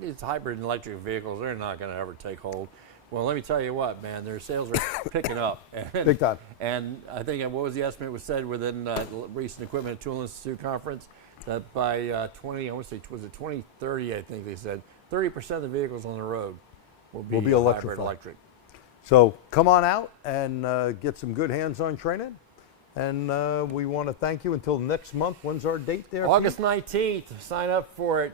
these hybrid and electric vehicles, they're not going to ever take hold. Well, let me tell you what, man, their sales are picking up. And, Big time. And I think, what was the estimate was said within Recent Equipment and Tool Institute conference, that by 2030, I think they said, 30% of the vehicles on the road will be hybrid electric. So come on out and get some good hands-on training. And we want to thank you until next month. When's our date there? August 19th. Sign up for it.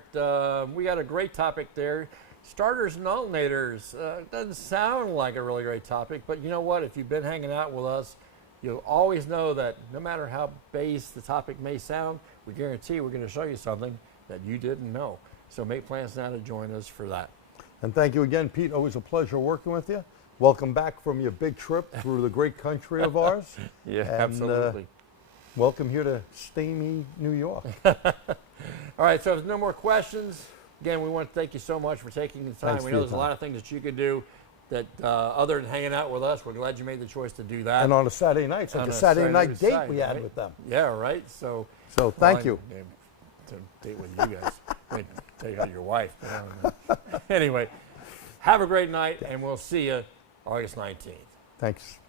We got a great topic there. Starters and alternators. Doesn't sound like a really great topic, but you know what? If you've been hanging out with us, you'll always know that no matter how base the topic may sound, we guarantee we're going to show you something that you didn't know. So make plans now to join us for that. And thank you again, Pete. Always a pleasure working with you. Welcome back from your big trip through the great country of ours. Yeah, and, absolutely. Welcome here to steamy New York. All right, so if there's no more questions, again, we want to thank you so much for taking the time. Thanks We for know your there's a lot of things that you could do that other than hanging out with us. We're glad you made the choice to do that. And on a Saturday night, it's like a Saturday night date we had with them. Yeah, right. So thank you. To date with you guys. I mean, take out your wife. Anyway, have a great night, and we'll see you August 19th. Thanks.